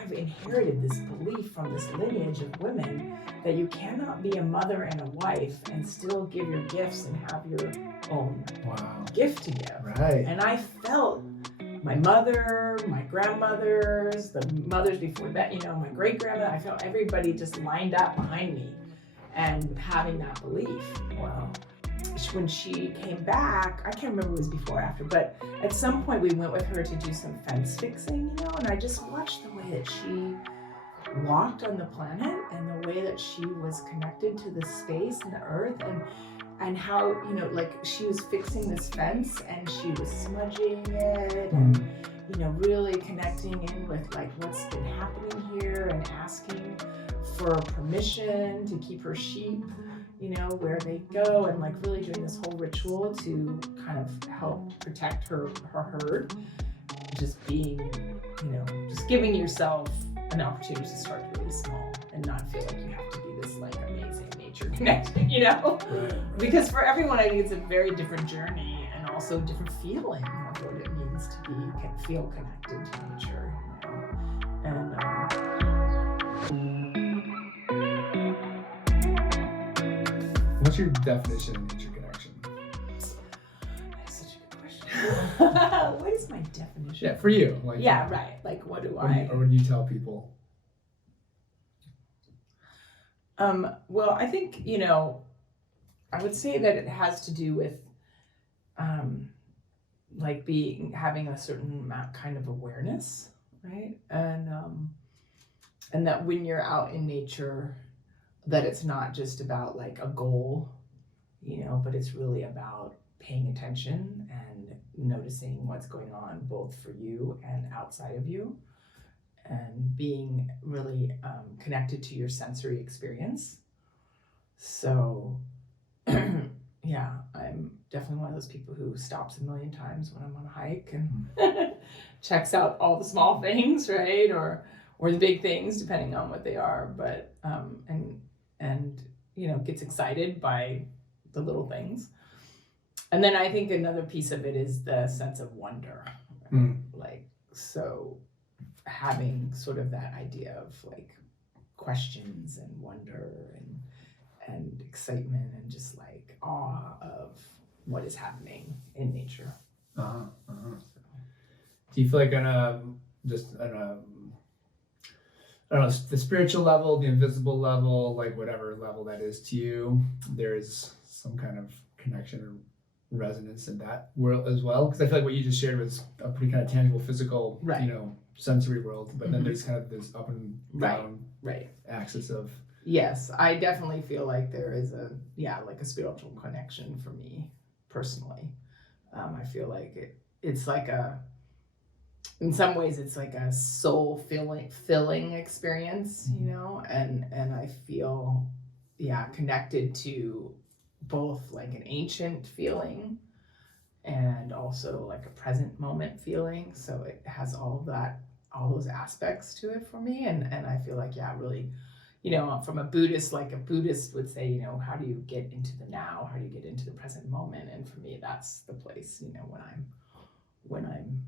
I've inherited this belief from this lineage of women that you cannot be a mother and a wife and still give your gifts and have your own gift to give. Right. And I felt my mother, my grandmothers, the mothers before that, my great grandmother, I felt everybody just lined up behind me and having that belief. Wow. When she came back, I can't remember if it was before or after, but at some point we went with her to do some fence fixing, and I just watched the way that she walked on the planet and the way that she was connected to the space and the earth, and how, like she was fixing this fence and she was smudging it and, really connecting in with like what's been happening here and asking for permission to keep her sheep, where they go, and like really doing this whole ritual to kind of help protect her herd. Just being, just giving yourself an opportunity to start really small and not feel like you have to be this like amazing nature connection, Right. Because for everyone, I think it's a very different journey and also a different feeling of what it means to feel connected to nature, and what's your definition of nature connection? That's such a good question. What is my definition? Yeah, for you. Right. Like, what do I? Or what do you tell people? Well, I think, I would say that it has to do with, like having a certain kind of awareness, right? And that when you're out in nature, that it's not just about like a goal, but it's really about paying attention and noticing what's going on both for you and outside of you, and being really connected to your sensory experience. So yeah, I'm definitely one of those people who stops a million times when I'm on a hike and checks out all the small things, right? Or the big things, depending on what they are, but and gets excited by the little things. And then I think another piece of it is the sense of wonder, right? Like, so having sort of that idea of like questions and wonder and excitement and just like awe of what is happening in nature. Do you feel like on a I don't know, the spiritual level, the invisible level, like whatever level that is to you, there's some kind of connection or resonance in that world as well? Because I feel like what you just shared was a pretty kind of tangible, physical, sensory world, but then there's kind of this up and down axis of... Yes, I definitely feel like there is a spiritual connection for me personally. I feel like it's like in some ways it's like a soul filling experience, and I feel connected to both like an ancient feeling and also like a present moment feeling. So it has all those aspects to it for me, and I feel like really, from a Buddhist would say, how do you get into the now? How do you get into the present moment? And for me, that's the place, when I'm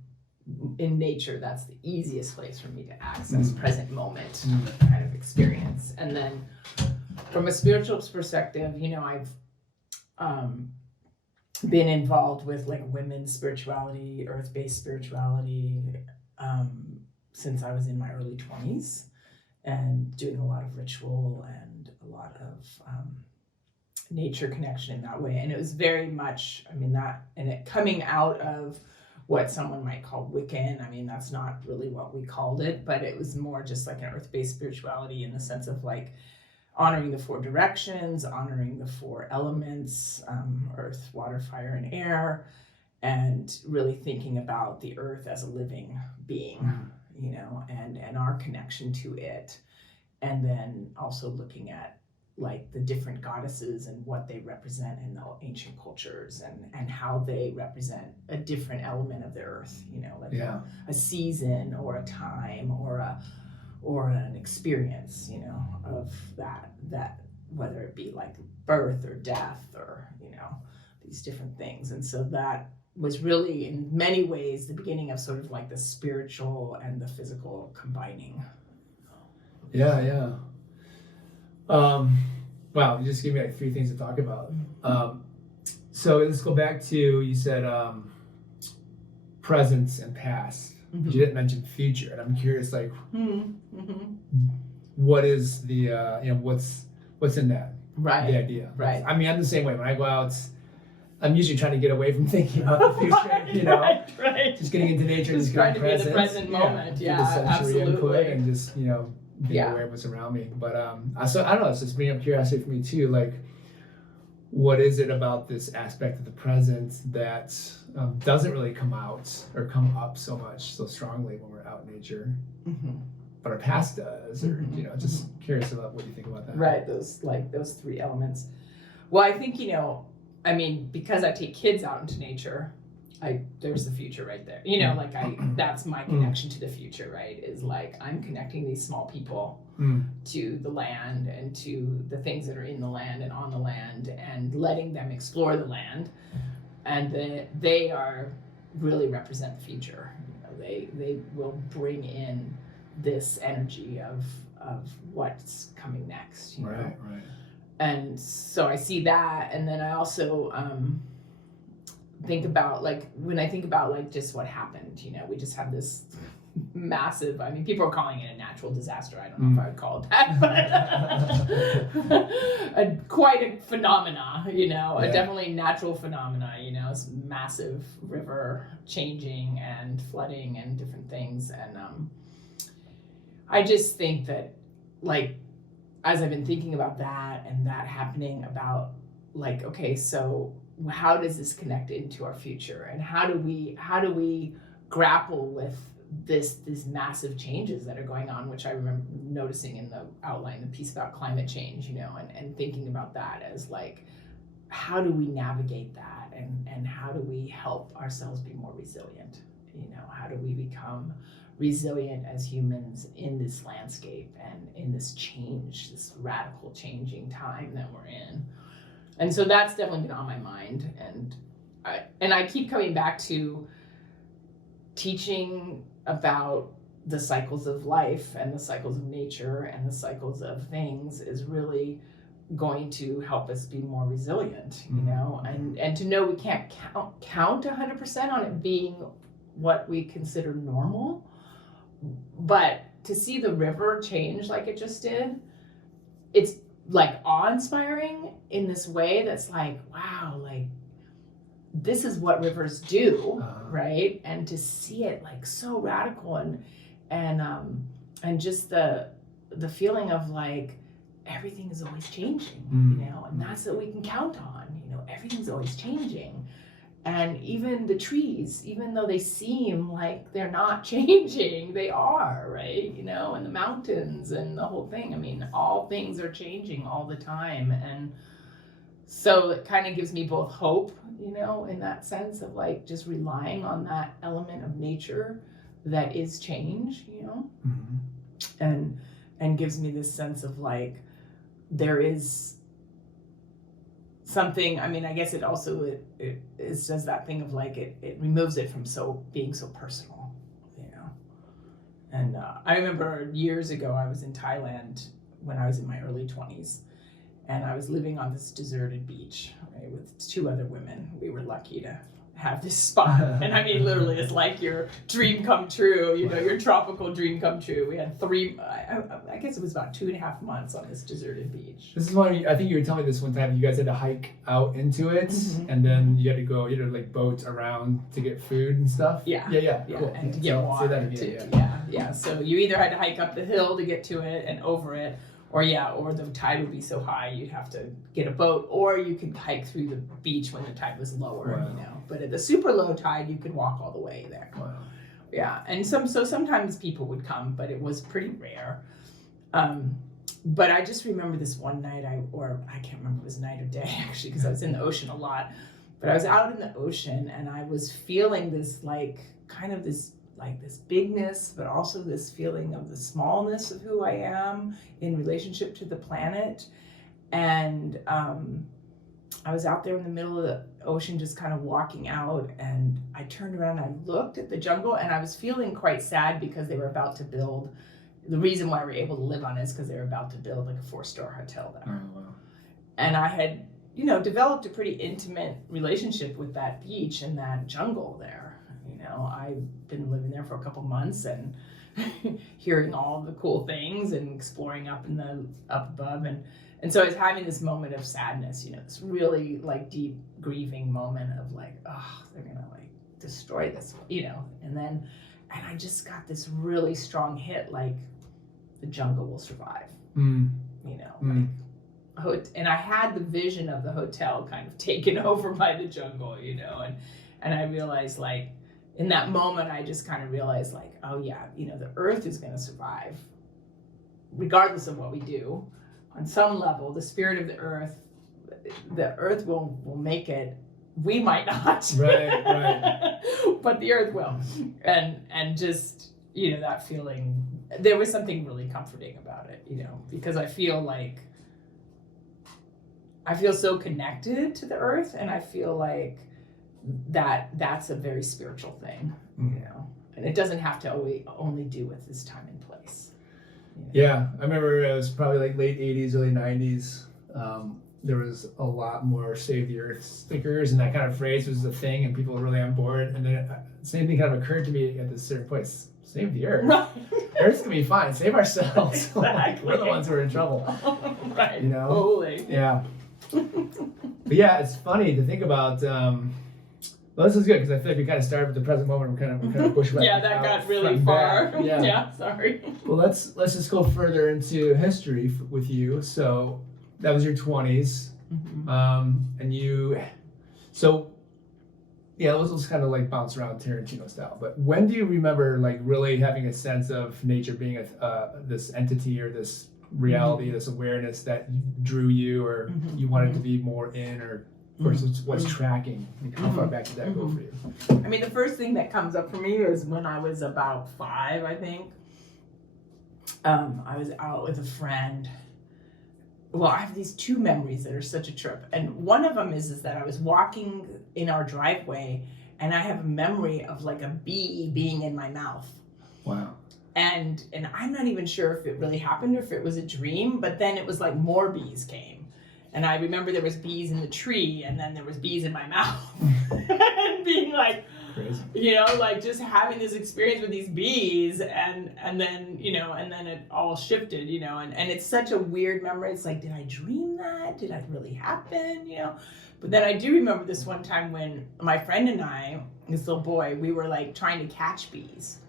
in nature, that's the easiest place for me to access present moment kind of experience. And then from a spiritual perspective, I've been involved with like women's spirituality, earth-based spirituality, since I was in my early 20s, and doing a lot of ritual and a lot of nature connection in that way. And it was very much, it coming out of what someone might call Wiccan. That's not really what we called it, but it was more just like an earth-based spirituality in the sense of like honoring the 4 directions, honoring the 4 elements, earth, water, fire, and air, and really thinking about the earth as a living being, and our connection to it. And then also looking at like the different goddesses and what they represent in the ancient cultures, and how they represent a different element of the earth, a season or a time or an experience, of that whether it be like birth or death or, these different things. And so that was really in many ways the beginning of sort of like the spiritual and the physical combining. Yeah. Wow, you just gave me like 3 things to talk about. So let's go back to, you said presence and past. Mm-hmm. You didn't mention future, and I'm curious, like, what is the what's in that? Right. The idea. Right. I mean, I'm the same way. When I go out, I'm usually trying to get away from thinking about the future. Right. Just getting into nature, just trying to be in the present moment. Yeah, the sensory absolutely. input and just being aware of what's around me. But so I don't know. It's just bringing up curiosity for me too. Like, what is it about this aspect of the present that doesn't really come out or come up so strongly when we're out in nature, but our past does? Or just curious about what you think about that. Right. Those 3 elements. Well, I think because I take kids out into nature, there's the future right there. That's my connection to the future, right? Is like I'm connecting these small people to the land and to the things that are in the land and on the land, and letting them explore the land, and they are really represent the future. They will bring in this energy of what's coming next. Right. And so I see that, and then I also think about when I think about just what happened. We just had this massive. I mean, people are calling it a natural disaster. I don't know if I would call it that, but quite a phenomena. A definitely natural phenomena. It's massive river changing and flooding and different things, and I just think that as I've been thinking about that and that happening, about okay, so how does this connect into our future, and how do we grapple with these massive changes that are going on, which I remember noticing in the outline, the piece about climate change, and thinking about that as how do we navigate that, and how do we help ourselves be more resilient? How do we become resilient as humans in this landscape and in this change, this radical changing time that we're in? And so that's definitely been on my mind, and I keep coming back to teaching about the cycles of life and the cycles of nature and the cycles of things is really going to help us be more resilient, and to know we can't count 100% on it being what we consider normal, but to see the river change like it just did, it's awe-inspiring in this way that's wow, this is what rivers do, right? And to see it so radical and just the feeling of everything is always changing, and that's what we can count on. Everything's always changing. And even the trees, even though they seem like they're not changing, they are, right? And the mountains and the whole thing. I mean, all things are changing all the time. And so it kind of gives me both hope, in that sense of just relying on that element of nature that is change, and gives me this sense of there is something. I mean, I guess it also it does that thing of it removes it from being so personal, And I remember years ago I was in Thailand when I was in my early 20s, and I was living on this deserted beach, right, with 2 other women. We were lucky to have this spot, and I mean, literally, it's your dream come true, your tropical dream come true. We had 3, I guess it was about 2.5 months on this deserted beach. This is one, I think you were telling me this one time, you guys had to hike out into it, and then you had to go, boat around to get food and stuff. Yeah. Cool. And to get water too. Yeah. So you either had to hike up the hill to get to it and over it, or the tide would be so high you'd have to get a boat, or you could hike through the beach when the tide was lower, Wow. But at the super low tide, you could walk all the way there. Wow. Yeah, and sometimes people would come, but it was pretty rare. But I just remember this one night, I can't remember if it was night or day actually, because I was in the ocean a lot. But I was out in the ocean, and I was feeling this kind of this bigness, but also this feeling of the smallness of who I am in relationship to the planet. And I was out there in the middle of the ocean, just kind of walking out, and I turned around and I looked at the jungle, and I was feeling quite sad because they were about to build. The reason why we're able to live on it is because they were about to build like a 4-star hotel there. Oh, wow. And I had, developed a pretty intimate relationship with that beach and that jungle there. I've been living there for a couple months and hearing all the cool things and exploring up above, and so I was having this moment of sadness, this really like deep grieving moment of like, oh, they're gonna like destroy this, and I just got this really strong hit, like the jungle will survive, like, and I had the vision of the hotel kind of taken over by the jungle, and I realized, like, in that moment, I just kind of realized, like, oh yeah, the earth is going to survive regardless of what we do. On some level, the spirit of the earth will make it. We might not, right. But the earth will, and just that feeling. There was something really comforting about it, because I feel so connected to the earth, and I feel like that's a very spiritual thing, and it doesn't have to only do with this time and place. Yeah, I remember it was probably like late 80s, early 90s. There was a lot more Save the Earth stickers, and that kind of phrase was the thing, and people were really on board. And then the same thing kind of occurred to me at this certain point: save the Earth. Right. Earth's gonna be fine. Save ourselves. Exactly. We're the ones who are in trouble. Right. Totally. Yeah. But yeah, it's funny to think about. Well, this is good because I feel like we kind of started with the present moment. We're kind of push back. Yeah, that got really far. Yeah. Sorry. Well, let's just go further into history with you. So that was your 20s, and you. So yeah, let's kind of like bounce around Tarantino style. But when do you remember like really having a sense of nature being this entity or this reality, this awareness that drew you, or you wanted to be more in, or what's tracking? Like, how far back did that go for you? I mean, the first thing that comes up for me is when I was about 5, I think. I was out with a friend. Well, I have these 2 memories that are such a trip. And one of them is that I was walking in our driveway, and I have a memory of like a bee being in my mouth. Wow. And I'm not even sure if it really happened or if it was a dream, but then it was like more bees came. And I remember there was bees in the tree, and then there was bees in my mouth. And being like, crazy. Like just having this experience with these bees, and then, and then it all shifted, and it's such a weird memory. It's like, did I dream that? Did that really happen? But then I do remember this one time when my friend and I, this little boy, we were like trying to catch bees,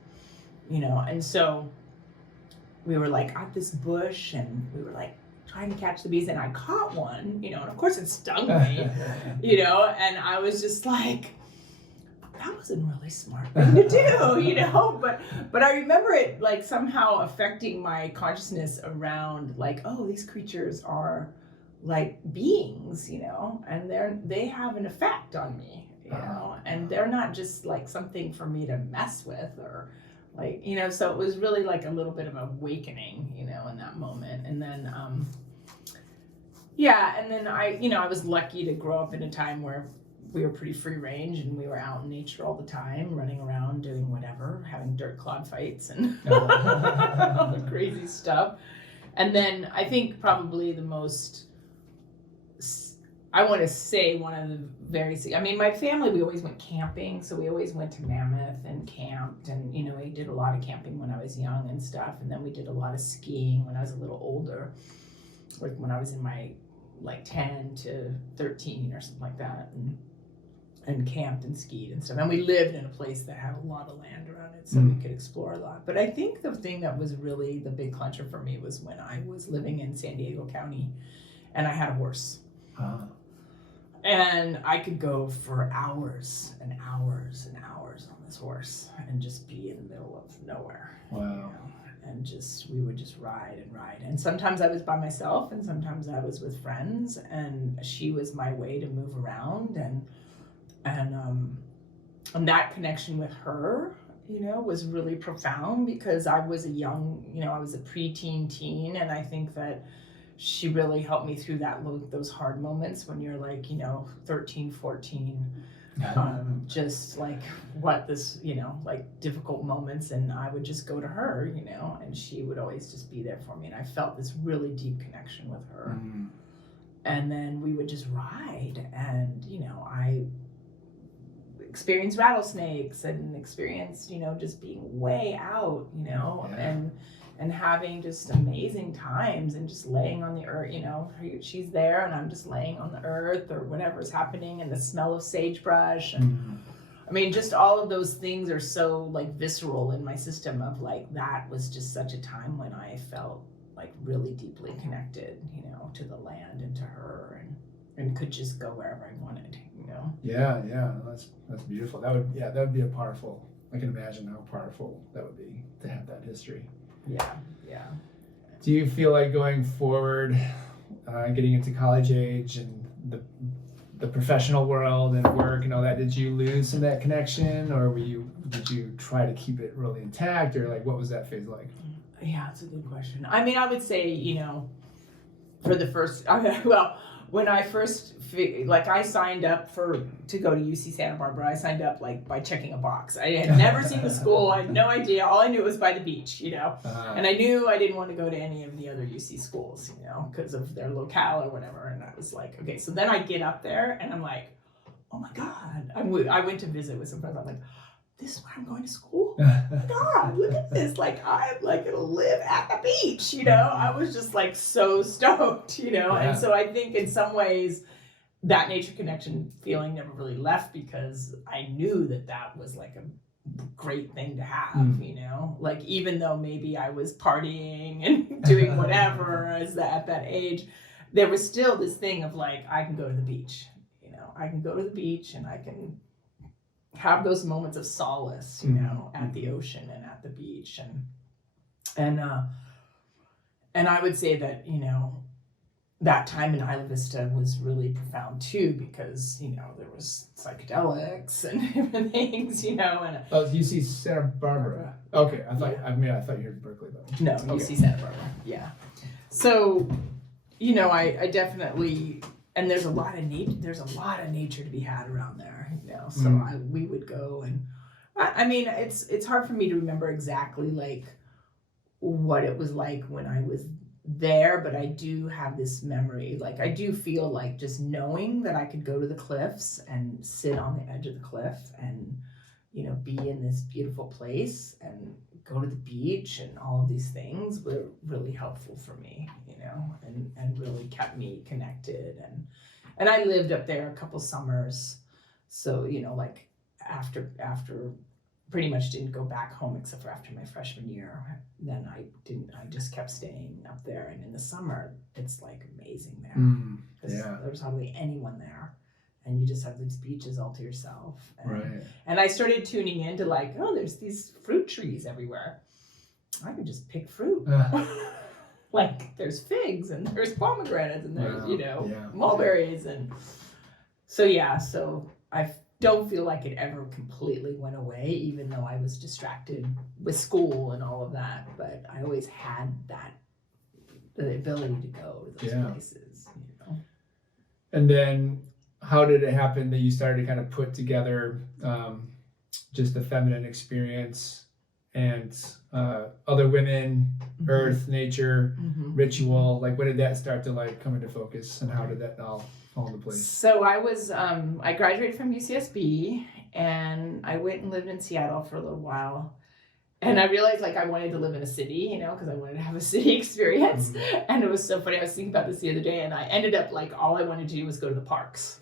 and so we were like at this bush, and we were like trying to catch the bees, and I caught one, and of course it stung me, and I was just like, that wasn't really smart thing to do, but I remember it like somehow affecting my consciousness around like, oh, these creatures are like beings, and they have an effect on me, and they're not just like something for me to mess with or like, so it was really like a little bit of awakening, in that moment. And then, and then I was lucky to grow up in a time where we were pretty free range, and we were out in nature all the time, running around, doing whatever, having dirt clod fights and all the crazy stuff. And then I think probably the most, I want to say one of the my family, we always went camping. So we always went to Mammoth and camped, and, we did a lot of camping when I was young and stuff. And then we did a lot of skiing when I was a little older, like when I was in my like 10 to 13 or something like that, and camped and skied and stuff. And we lived in a place that had a lot of land around it, so we could explore a lot. But I think the thing that was really the big clincher for me was when I was living in San Diego County, and I had a horse. And I could go for hours and hours and hours on this horse and just be in the middle of nowhere. Wow. And we would just ride and ride. And sometimes I was by myself, and sometimes I was with friends, and she was my way to move around. And that connection with her, was really profound, because I was I was a preteen teen, and I think that, she really helped me through those hard moments when you're like, 13, 14, just like what this, like difficult moments. And I would just go to her, and she would always just be there for me. And I felt this really deep connection with her. And then we would just ride, and, I experienced rattlesnakes and experienced, just being way out, and having just amazing times and just laying on the earth, she's there and I'm just laying on the earth or whatever's happening, and the smell of sagebrush. And I mean, just all of those things are so like visceral in my system of like, that was just such a time when I felt like really deeply connected, to the land and to her, and could just go wherever I wanted, Yeah, that's beautiful. That would be a powerful, I can imagine how powerful that would be to have that history. Yeah. Do you feel like going forward, getting into college age and the professional world and work and all that, did you lose some of that connection, or did you try to keep it really intact, or like what was that phase like? Yeah, it's a good question. I mean, I would say, for the first, when I first, I signed up to go to UC Santa Barbara, I signed up like by checking a box. I had never seen the school. I had no idea. All I knew was by the beach, and I knew I didn't want to go to any of the other UC schools, because of their locale or whatever. And I was like, okay. So then I get up there and I'm like, oh my God. I went to visit with some friends. I'm like, this is where I'm going to school? Oh my God, look at this. Like, I'm like going to live at the beach, I was just like so stoked, Yeah. And so I think in some ways that nature connection feeling never really left, because I knew that was like a great thing to have, like, even though maybe I was partying and doing whatever at that age, there was still this thing of like, I can go to the beach, I can go to the beach and I can have those moments of solace, at the ocean and at the beach. And I would say that, that time in Isla Vista was really profound too, because, there was psychedelics and different things, and UC Santa Barbara. Okay, I thought you were in Berkeley though. No, UC Santa Barbara. Yeah. So, I definitely, and there's a lot of nature to be had around there, So we would go, and I mean, it's hard for me to remember exactly like what it was like when I was there, but I do have this memory. Like, I do feel like just knowing that I could go to the cliffs and sit on the edge of the cliff and, be in this beautiful place and go to the beach and all of these things were really helpful for me, and really kept me connected. And I lived up there a couple summers. So, like after pretty much didn't go back home except for after my freshman year. Then I just kept staying up there. And in the summer, it's like amazing there. There's hardly anyone there. And you just have these beaches all to yourself. And I started tuning into like, oh, there's these fruit trees everywhere. I can just pick fruit. Like there's figs and there's pomegranates and there's, mulberries. And so I don't feel like it ever completely went away, even though I was distracted with school and all of that. But I always had the ability to go to those places, And then how did it happen that you started to kind of put together just the feminine experience and other women, earth, nature, ritual? Like, when did that start to like come into focus, and how did that all fall into place? So I was, I graduated from UCSB, and I went and lived in Seattle for a little while. And I realized like I wanted to live in a city, because I wanted to have a city experience. And it was so funny. I was thinking about this the other day, and I ended up like all I wanted to do was go to the parks.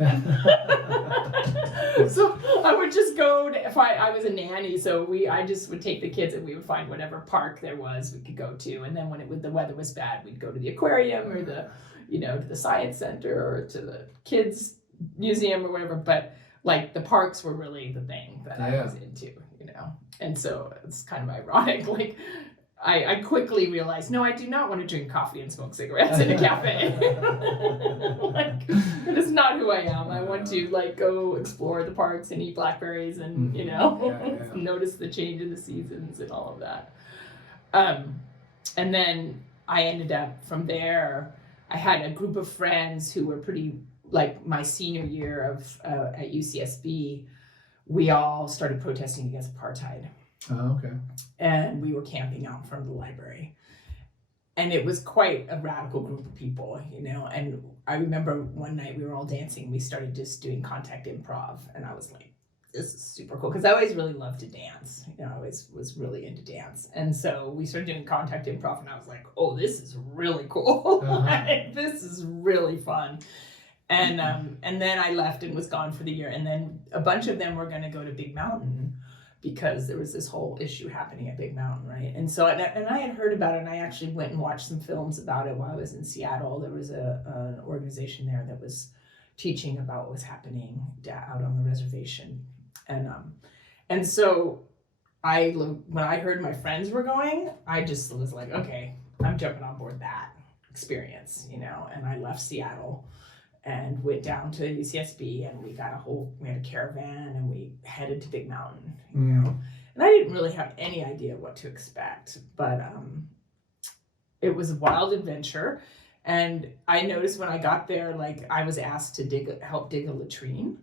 So I would just go to, if I was a nanny, so I just would take the kids and we would find whatever park there was we could go to. And then when the weather was bad, we'd go to the aquarium or to the science center or to the kids museum or whatever. But like the parks were really the thing that I was into, And so it's kind of ironic. Like I quickly realized, no, I do not want to drink coffee and smoke cigarettes in a cafe. Like, that is not who I am. I want to like go explore the parks and eat blackberries and, notice the change in the seasons and all of that. And then I ended up from there, I had a group of friends who were pretty, like my senior year of at UCSB, we all started protesting against apartheid. Oh, okay. And we were camping out in front of the library. And it was quite a radical group of people, you know. And I remember one night we were all dancing. We started just doing contact improv. And I was like, this is super cool. Because I always really loved to dance. You know, I always was really into dance. And so we started doing contact improv. And I was like, oh, this is really cool. Like, this is really fun. And then I left and was gone for the year. And then a bunch of them were going to go to Big Mountain, because there was this whole issue happening at Big Mountain, right? And so, and I had heard about it, and I actually went and watched some films about it while I was in Seattle. There was an organization there that was teaching about what was happening out on the reservation. And so when I heard my friends were going, I just was like, okay, I'm jumping on board that experience, you know? And I left Seattle and went down to UCSB, and we had a caravan, and we headed to Big Mountain, you know. And I didn't really have any idea what to expect, but it was a wild adventure. And I noticed when I got there, like, I was asked to help dig a latrine.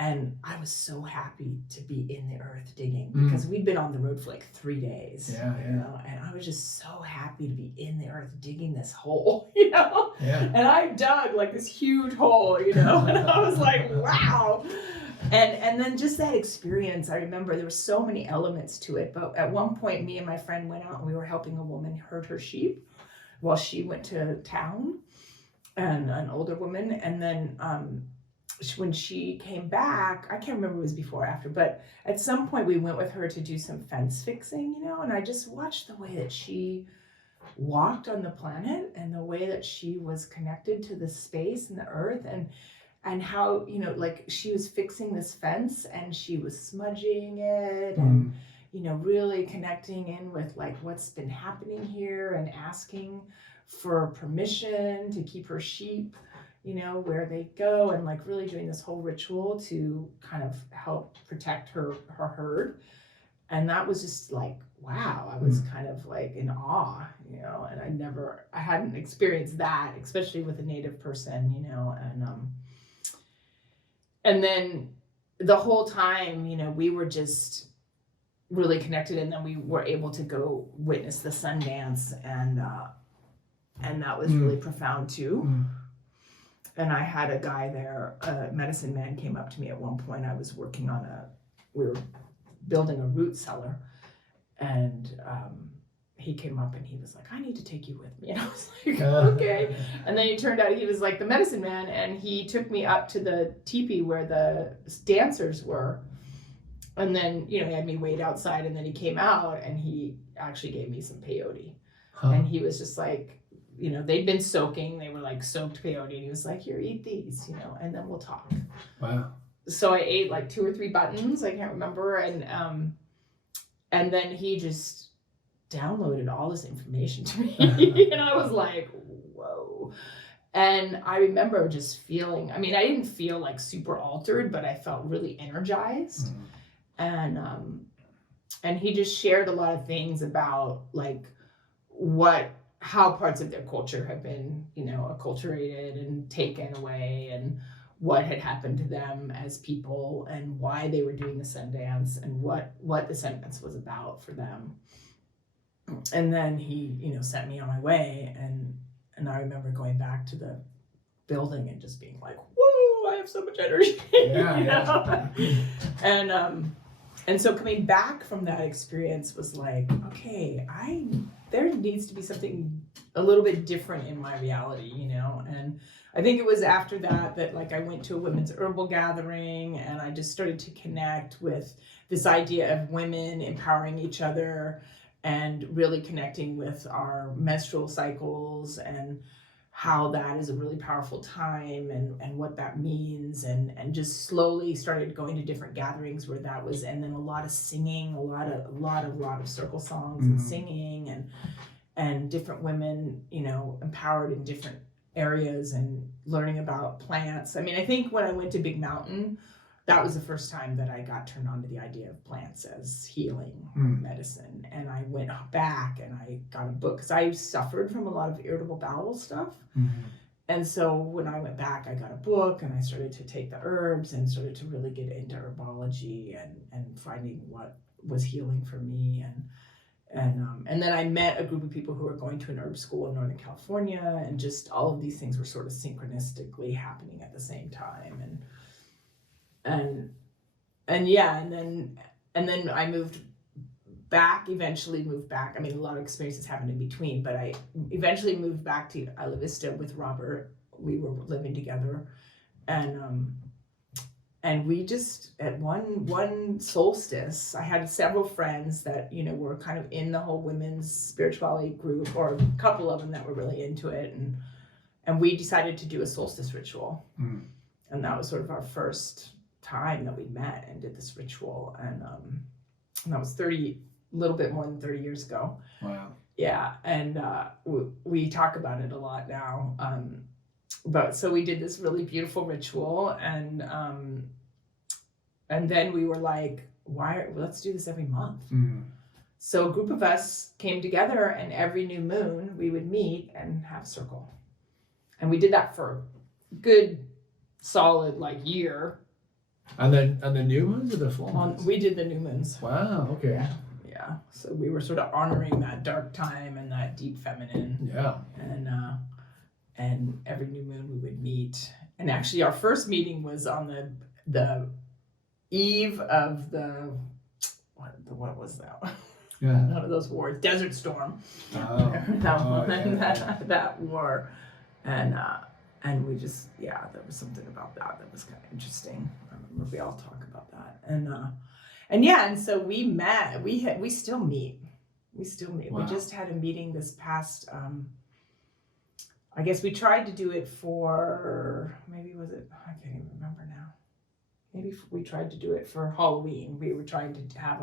And I was so happy to be in the earth digging, because we'd been on the road for like 3 days, you know, and I was just so happy to be in the earth digging this hole, you know, and I dug like this huge hole, you know, and I was like, wow. And then just that experience, I remember there were so many elements to it. But at one point, me and my friend went out and we were helping a woman herd her sheep while she went to town, and an older woman. And then, when she came back, I can't remember if it was before or after, but at some point we went with her to do some fence fixing, you know, and I just watched the way that she walked on the planet, and the way that she was connected to the space and the earth, and how, you know, like, she was fixing this fence and she was smudging it, and, you know, really connecting in with like what's been happening here, and asking for permission to keep her sheep, you know, where they go, and like really doing this whole ritual to kind of help protect her herd. And that was just like, wow, I was kind of like in awe, you know, and I hadn't experienced that, especially with a Native person, you know. And then the whole time, you know, we were just really connected, and then we were able to go witness the Sundance, and that was really profound too. And I had a guy there, a medicine man, came up to me at one point. I was working on we were building a root cellar, and he came up and he was like, I need to take you with me. And I was like, okay. And then it turned out he was like the medicine man, and he took me up to the teepee where the dancers were. And then, you know, he had me wait outside, and then he came out and he actually gave me some peyote. And he was just like, you know, they'd been soaking, they were like soaked peyote, and he was like, here, eat these, you know, and then we'll talk. Wow. So I ate like 2 or 3 buttons, I can't remember, and then he just downloaded all this information to me, and I was like, whoa. And I remember just feeling, I mean, I didn't feel like super altered, but I felt really energized. And he just shared a lot of things about like how parts of their culture have been, you know, acculturated and taken away, and what had happened to them as people, and why they were doing the Sundance, and what the Sundance was about for them. And then he, you know, sent me on my way, and I remember going back to the building and just being like, whoa, I have so much energy. And so coming back from that experience was like, okay, there needs to be something a little bit different in my reality, you know. And I think it was after that like I went to a women's herbal gathering, and I just started to connect with this idea of women empowering each other, and really connecting with our menstrual cycles, and how that is a really powerful time, and what that means, and just slowly started going to different gatherings where that was, and then a lot of singing, a lot of circle songs and singing, and different women, you know, empowered in different areas, and learning about plants. I mean, I think when I went to Big Mountain, that was the first time that I got turned on to the idea of plants as healing medicine. And I went back and I got a book because I suffered from a lot of irritable bowel stuff. And so when I went back, I got a book and I started to take the herbs and started to really get into herbology and finding what was healing for me. And then I met a group of people who were going to an herb school in Northern California, and just all of these things were sort of synchronistically happening at the same time. And then I eventually moved back. I mean, a lot of experiences happened in between, but I eventually moved back to Isla Vista with Robert. We were living together, and we just, at one solstice, I had several friends that, were kind of in the whole women's spirituality group, or a couple of them that were really into it. And we decided to do a solstice ritual. And that was sort of our first time that we met and did this ritual. And that was a little bit more than 30 years ago. Wow. Yeah. And we talk about it a lot now. But so we did this really beautiful ritual, and then we were like, let's do this every month. So a group of us came together, and every new moon we would meet and have a circle. And we did that for a good solid year. And then the new moons or the full moons? We did the new moons. Wow, okay. Yeah. So we were sort of honoring that dark time and that deep feminine. Yeah. And every new moon we would meet. And actually our first meeting was on the eve of what was that? Yeah. One of those wars, Desert Storm. Oh. That war. And we just, there was something about that was kind of interesting. I remember we all talk about that. And so we met. We still meet. Wow. We just had a meeting this past, I guess we tried to do it for, maybe was it, I can't even remember now. Maybe we tried to do it for Halloween. We were trying to have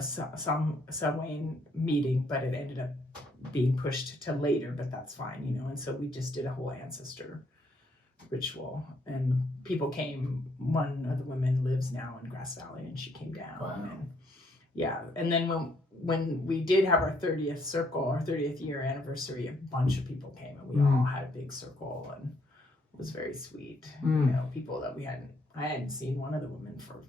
some Samhain meeting, but it ended up being pushed to later, but that's fine, And so we just did a whole ancestor ritual, and people came. One of the women lives now in Grass Valley, and she came down. Wow. And then when we did have our 30th circle, our 30th year anniversary, a bunch of people came, and we all had a big circle, and it was very sweet. People that I hadn't seen one of the women for,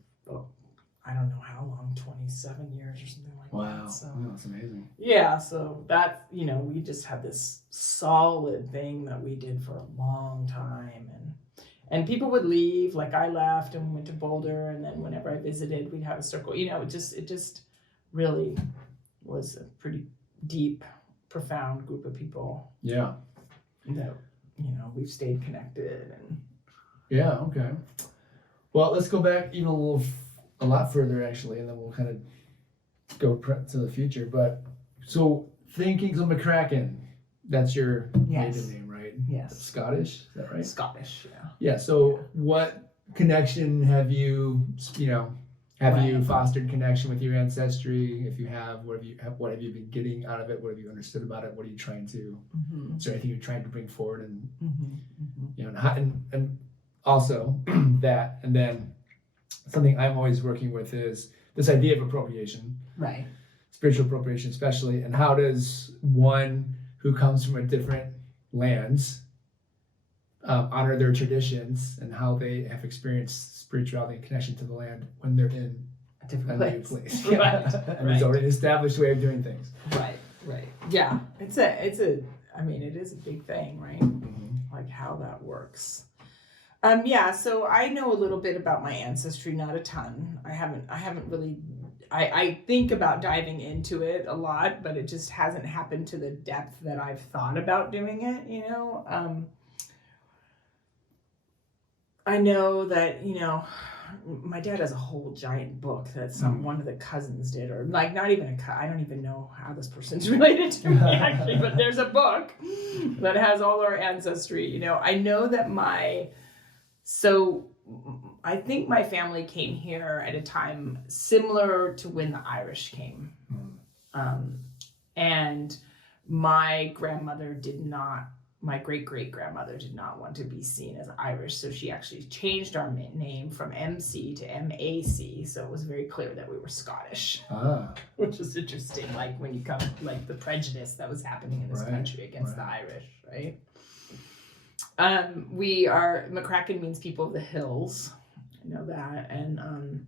I don't know how long, 27 years or something like that. Wow, So, that's amazing. Yeah, so that, we just had this solid thing that we did for a long time, and people would leave, I left and went to Boulder, and then whenever I visited, we'd have a circle. It just really was a pretty deep, profound group of people. Yeah. That, we've stayed connected. And yeah, okay. Well, let's go back even a lot further, actually, and then we'll kind of go to the future. But so MacCracken, that's your maiden name, right? Yes. That's Scottish, is that right? Scottish, yeah. Yeah. So what connection have you you fostered connection with your ancestry? If you have, what have you been getting out of it? What have you understood about it? What are you trying to? Is there anything you're trying to bring forward? And and also that, and then something I'm always working with is this idea of appropriation, right? Spiritual appropriation, especially, and how does one who comes from a different lands honor their traditions and how they have experienced spirituality and connection to the land when they're in a different new place. Right. And there's already an established way of doing things. Right. Yeah, it is a big thing, right? Like how that works. So I know a little bit about my ancestry, not a ton. I haven't really, I think about diving into it a lot, but it just hasn't happened to the depth that I've thought about doing it, I know that, my dad has a whole giant book that one of the cousins did, or not even I don't even know how this person's related to me actually, but there's a book that has all our ancestry, I know that I think my family came here at a time similar to when the Irish came. And my grandmother did not my great-great-grandmother did not want to be seen as Irish, so she actually changed our name from MC to MAC, so it was very clear that we were Scottish, which is interesting, like when you come, like the prejudice that was happening in this country against the Irish, right? We are, MacCracken means people of the hills, I know that, and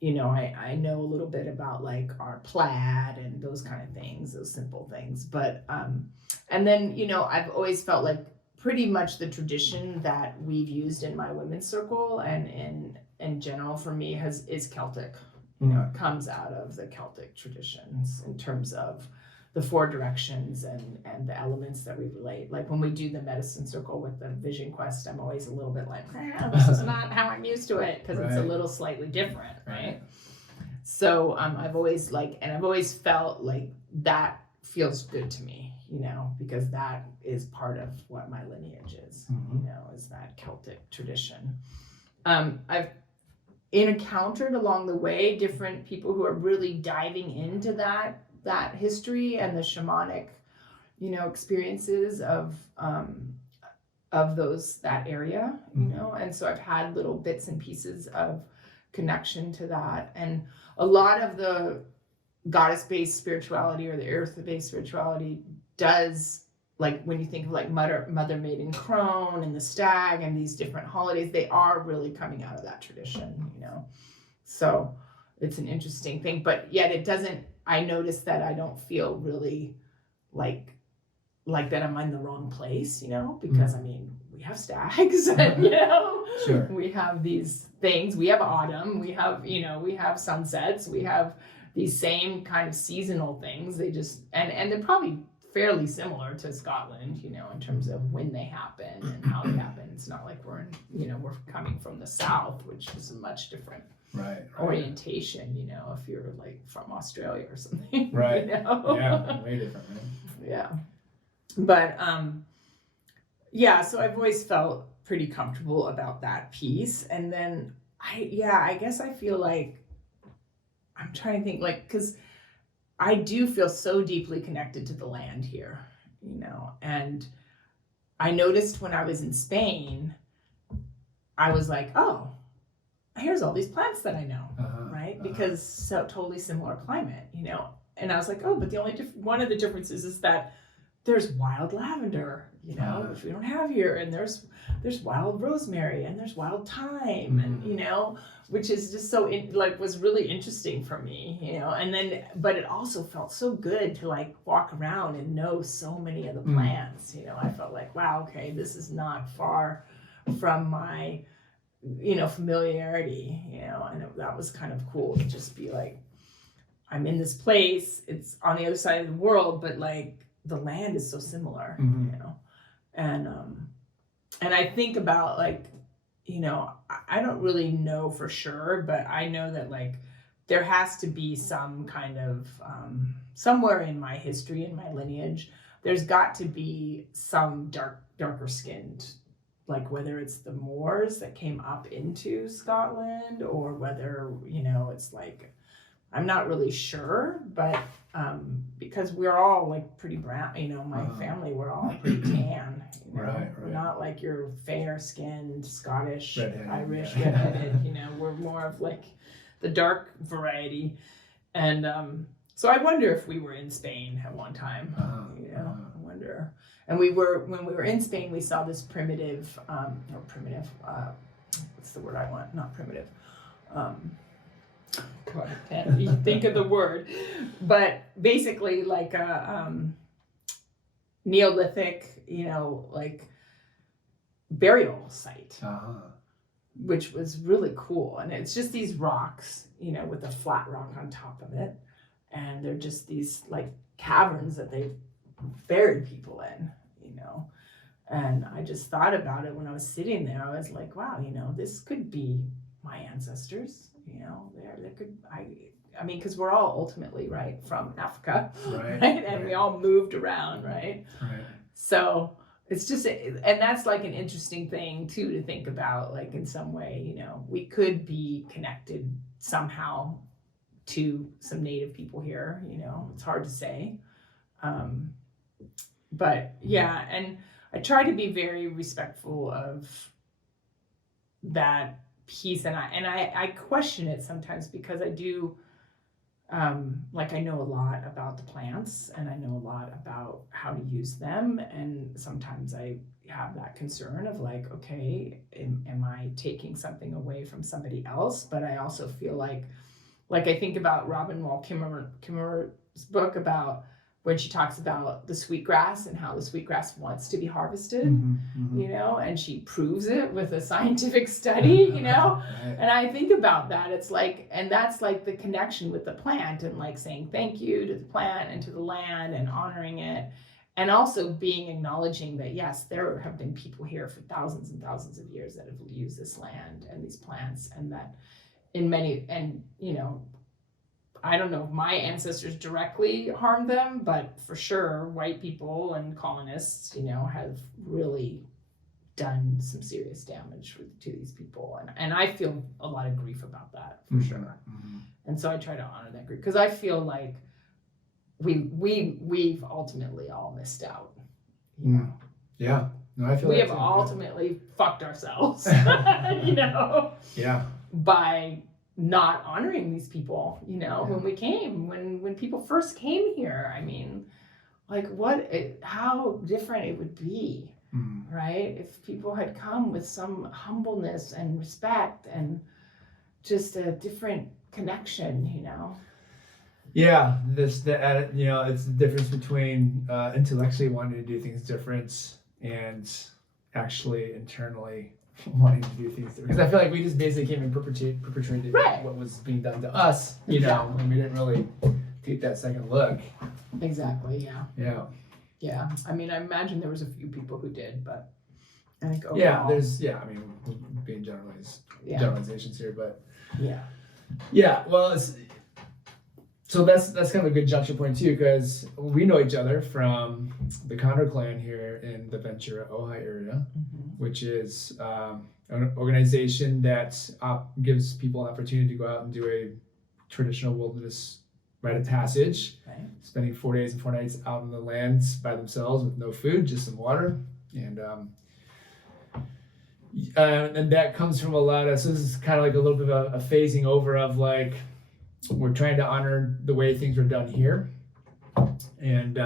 you know, I know a little bit about like our plaid and those kind of things, those simple things. But, and then, you know, I've always felt like pretty much the tradition that we've used in my women's circle and in general for me is Celtic. You know, it comes out of the Celtic traditions in terms of the 4 directions and the elements that we relate. Like when we do the medicine circle with the vision quest, I'm always a little bit like, this is not how I'm used to it, because it's a little slightly different, right? So I've always felt like that feels good to me, you know, because that is part of what my lineage is, you know, is that Celtic tradition. I've encountered along the way different people who are really diving into that history and the shamanic, you know, experiences of that area, you know, and so I've had little bits and pieces of connection to that, and a lot of the goddess-based spirituality or the earth-based spirituality does, like when you think of like Mother Maiden Crone and the stag and these different holidays, they are really coming out of that tradition, you know, so it's an interesting thing, but yet it doesn't, I notice that I don't feel really like that I'm in the wrong place, you know, because I mean, we have stags and, you know, we have these things, we have autumn, we have, you know, we have sunsets, we have these same kind of seasonal things. They just, and they're probably fairly similar to Scotland, you know, in terms of when they happen and how they happen. It's not like we're coming from the South, which is a much different orientation, you know, if you're like from Australia or something, right? You know? Yeah, way different, right? Yeah, but yeah, so I've always felt pretty comfortable about that piece, and then I guess I feel like I'm trying to think, like, because I do feel so deeply connected to the land here, you know, and I noticed when I was in Spain, I was like, oh, here's all these plants that I know, right? Because so totally similar climate, you know, and I was like, oh, but the only one of the differences is that there's wild lavender, you know, which we don't have here, and there's wild rosemary, and there's wild thyme, and you know, which is just so was really interesting for me, you know, and then but it also felt so good to like walk around and know so many of the plants, you know. I felt like, wow, okay, this is not far from my, you know, familiarity, you know, and that was kind of cool to just be like, I'm in this place, it's on the other side of the world, but like the land is so similar, you know, and I think about like, you know, I don't really know for sure, but I know that like there has to be some kind of somewhere in my history, in my lineage, there's got to be some darker skinned, like whether it's the Moors that came up into Scotland or whether, you know, it's like, I'm not really sure, but because we're all like pretty brown, you know, my family, we're all pretty tan, you know, we're not like your fair skinned Scottish, Irish, redheaded, you know, we're more of like the dark variety. And so I wonder if we were in Spain at one time, you know, I wonder. And when we were in Spain, we saw this primitive, what's the word I want? Not primitive. God, I can't even think of the word, but basically like a Neolithic, you know, like burial site, which was really cool. And it's just these rocks, you know, with a flat rock on top of it, and they're just these like caverns that they buried people in, you know. And I just thought about it when I was sitting there. I was like, wow, you know, this could be my ancestors. You know, there could, I mean, because we're all ultimately, right, from Africa, right? And we all moved around, right? So it's just, and that's like an interesting thing too to think about, like in some way, you know, we could be connected somehow to some native people here, you know, it's hard to say. But yeah, and I try to be very respectful of that piece, and I question it sometimes because I do, like, I know a lot about the plants and I know a lot about how to use them, and sometimes I have that concern of like, okay, am I taking something away from somebody else? But I also feel like I think about Robin Wall Kimmerer's book about when she talks about the sweetgrass and how the sweetgrass wants to be harvested, you know, and she proves it with a scientific study, you know. Right. And I think about that. It's like, and that's like the connection with the plant, and like saying thank you to the plant and to the land and honoring it. And also acknowledging that, yes, there have been people here for thousands and thousands of years that have used this land and these plants, and that in many, and, you know, I don't know if my ancestors directly harmed them, but for sure, white people and colonists, you know, have really done some serious damage to these people. And I feel a lot of grief about that, for sure. And so I try to honor that grief, because I feel like we've ultimately all missed out. You know? Yeah. No, I feel we have ultimately fucked ourselves, you know? Yeah. By not honoring these people, you know, when we came, when people first came here. I mean, like, how different it would be, right? If people had come with some humbleness and respect and just a different connection, you know? Yeah, you know, it's the difference between intellectually wanting to do things different and actually internally wanting to do things different. Because I feel like we just basically came and perpetrated what was being done to us, you know, and we didn't really take that second look. Exactly, yeah. Yeah. Yeah, I mean, I imagine there was a few people who did, but I think overall... I mean, being generalizations here, but... Yeah, well, so that's kind of a good junction point too, because we know each other from the Condor Clan here in the Ventura, Ojai area, which is an organization that gives people an opportunity to go out and do a traditional wilderness rite of passage, spending 4 days and 4 nights out in the lands by themselves with no food, just some water, and that comes from a lot of, so this is kind of like a little bit of a phasing over of like, we're trying to honor the way things were done here, and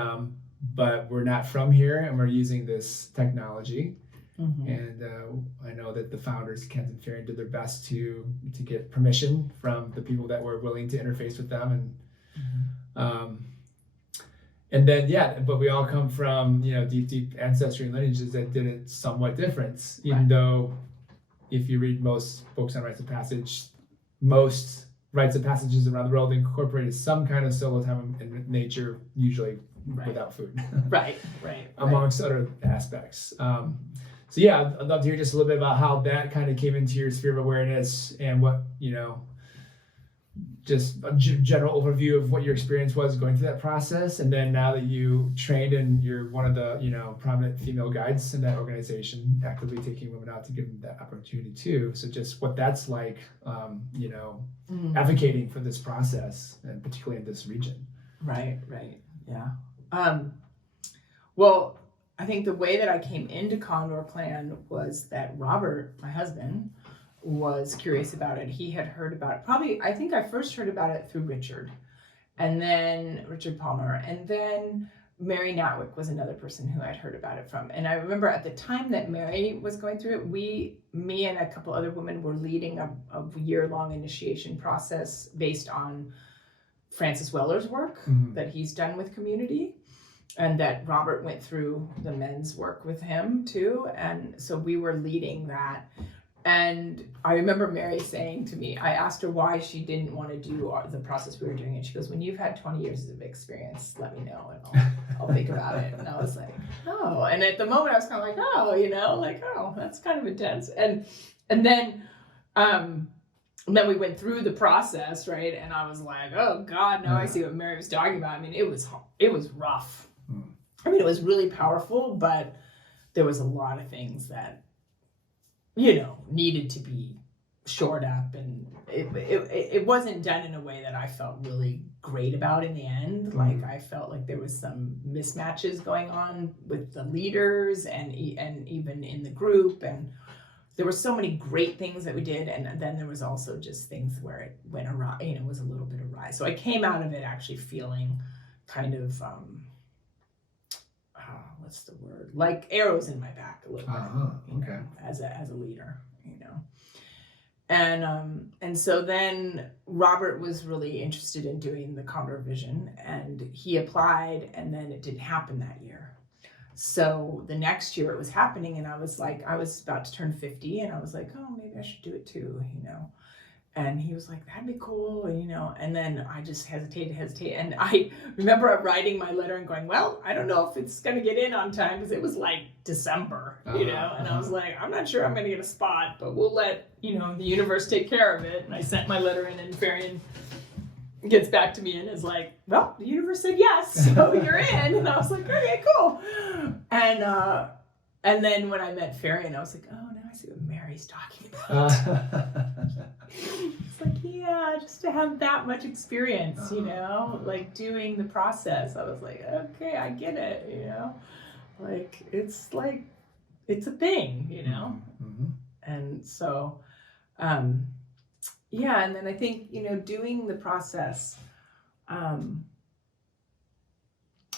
but we're not from here, and we're using this technology. And I know that the founders, Kent and Farron, did their best to get permission from the people that were willing to interface with them, and then but we all come from, you know, deep ancestry and lineages that did it somewhat different. Even though, if you read most books on rites of passage, most rites of passages around the world incorporated some kind of solo time in nature, usually without food. Right. Amongst other aspects. So yeah, I'd love to hear just a little bit about how that kind of came into your sphere of awareness, and what, you know, just a general overview of what your experience was going through that process. And then now that you trained and you're one of the, you know, prominent female guides in that organization, actively taking women out to give them that opportunity too. So just what that's like, you know, advocating for this process, and particularly in this region. Right. Yeah. Well, I think the way that I came into Condor Clan was that Robert, my husband, was curious about it. He had heard about it. I think I first heard about it through Richard Palmer, and then Mary Natwick was another person who I'd heard about it from. And I remember at the time that Mary was going through it, me and a couple other women were leading a year-long initiation process based on Francis Weller's work that he's done with community, and that Robert went through the men's work with him too. And so we were leading that. And I remember Mary saying to me, I asked her why she didn't want to do the process we were doing. And she goes, when you've had 20 years of experience, let me know, and I'll think about it. And I was like, oh. And at the moment I was kind of like, oh, you know, like, oh, that's kind of intense. And then we went through the process, right? And I was like, oh God, now I see what Mary was talking about. I mean, it was rough. I mean, it was really powerful, but there was a lot of things that, you know, needed to be shored up, and it wasn't done in a way that I felt really great about in the end. Like I felt like there was some mismatches going on with the leaders and even in the group, and there were so many great things that we did, and then there was also just things where it went awry, you know, it was a little bit awry. So I came out of it actually feeling kind of what's the word, like arrows in my back a little bit, okay. as a leader, you know. And so then Robert was really interested in doing the Condor Vision, and he applied, and then it didn't happen that year. So the next year it was happening, and I was about to turn 50, and I was like, oh, maybe I should do it too, you know. And he was like, that'd be cool, you know. And then I just hesitated. And I remember writing my letter and going, well, I don't know if it's going to get in on time, because it was like December, you know. And I was like, I'm not sure I'm going to get a spot, but we'll let, you know, the universe take care of it. And I sent my letter in, and Farian gets back to me and is like, well, the universe said yes, so you're in. And I was like, okay, cool. And then when I met Farian, I was like, oh, now I see what Mary's talking about. It's like, yeah, just to have that much experience, you know, like doing the process. I was like, okay, I get it, you know, like it's a thing, you know. And so yeah, and then I think, you know, doing the process, I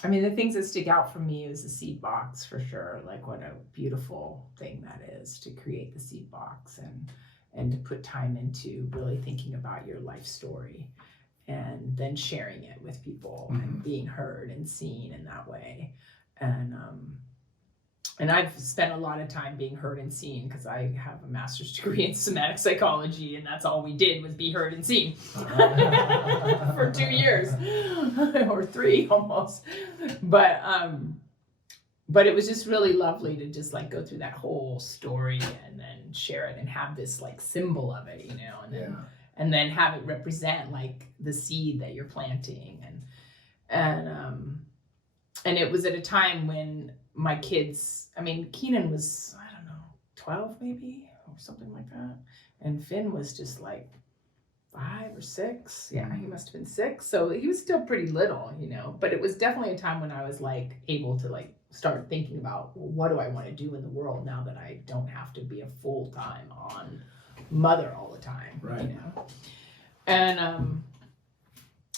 mean, the things that stick out for me is the seed box, for sure. Like, what a beautiful thing that is to create the seed box, and to put time into really thinking about your life story, and then sharing it with people, and being heard and seen in that way. And I've spent a lot of time being heard and seen, because I have a master's degree in somatic psychology, and that's all we did was be heard and seen for 2 years or 3 almost. But it was just really lovely to just like go through that whole story and then share it and have this like symbol of it, you know, and then have it represent like the seed that you're planting, and it was at a time when my kids, I mean, Keenan was, I don't know, 12 maybe, or something like that. And Finn was just like 5 or 6. Yeah, he must have been 6. So he was still pretty little, you know, but it was definitely a time when I was like able to like start thinking about, well, what do I want to do in the world now that I don't have to be a full-time on mother all the time, right? You know?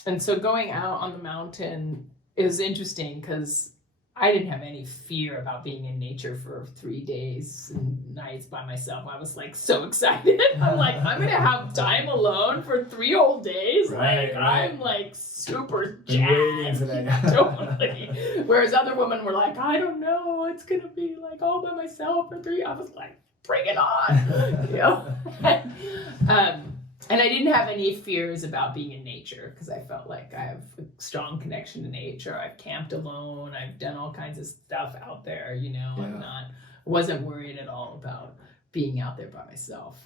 And so going out on the mountain is interesting, because I didn't have any fear about being in nature for 3 days and nights by myself. I was like so excited. I'm like, I'm gonna have time alone for 3 whole days. Right. I'm like super jazzed. Totally. Whereas other women were like, I don't know, it's gonna be like all by myself for 3. I was like, bring it on, you know. And I didn't have any fears about being in nature, because I felt like I have a strong connection to nature. I've camped alone. I've done all kinds of stuff out there, you know. Yeah. Wasn't worried at all about being out there by myself.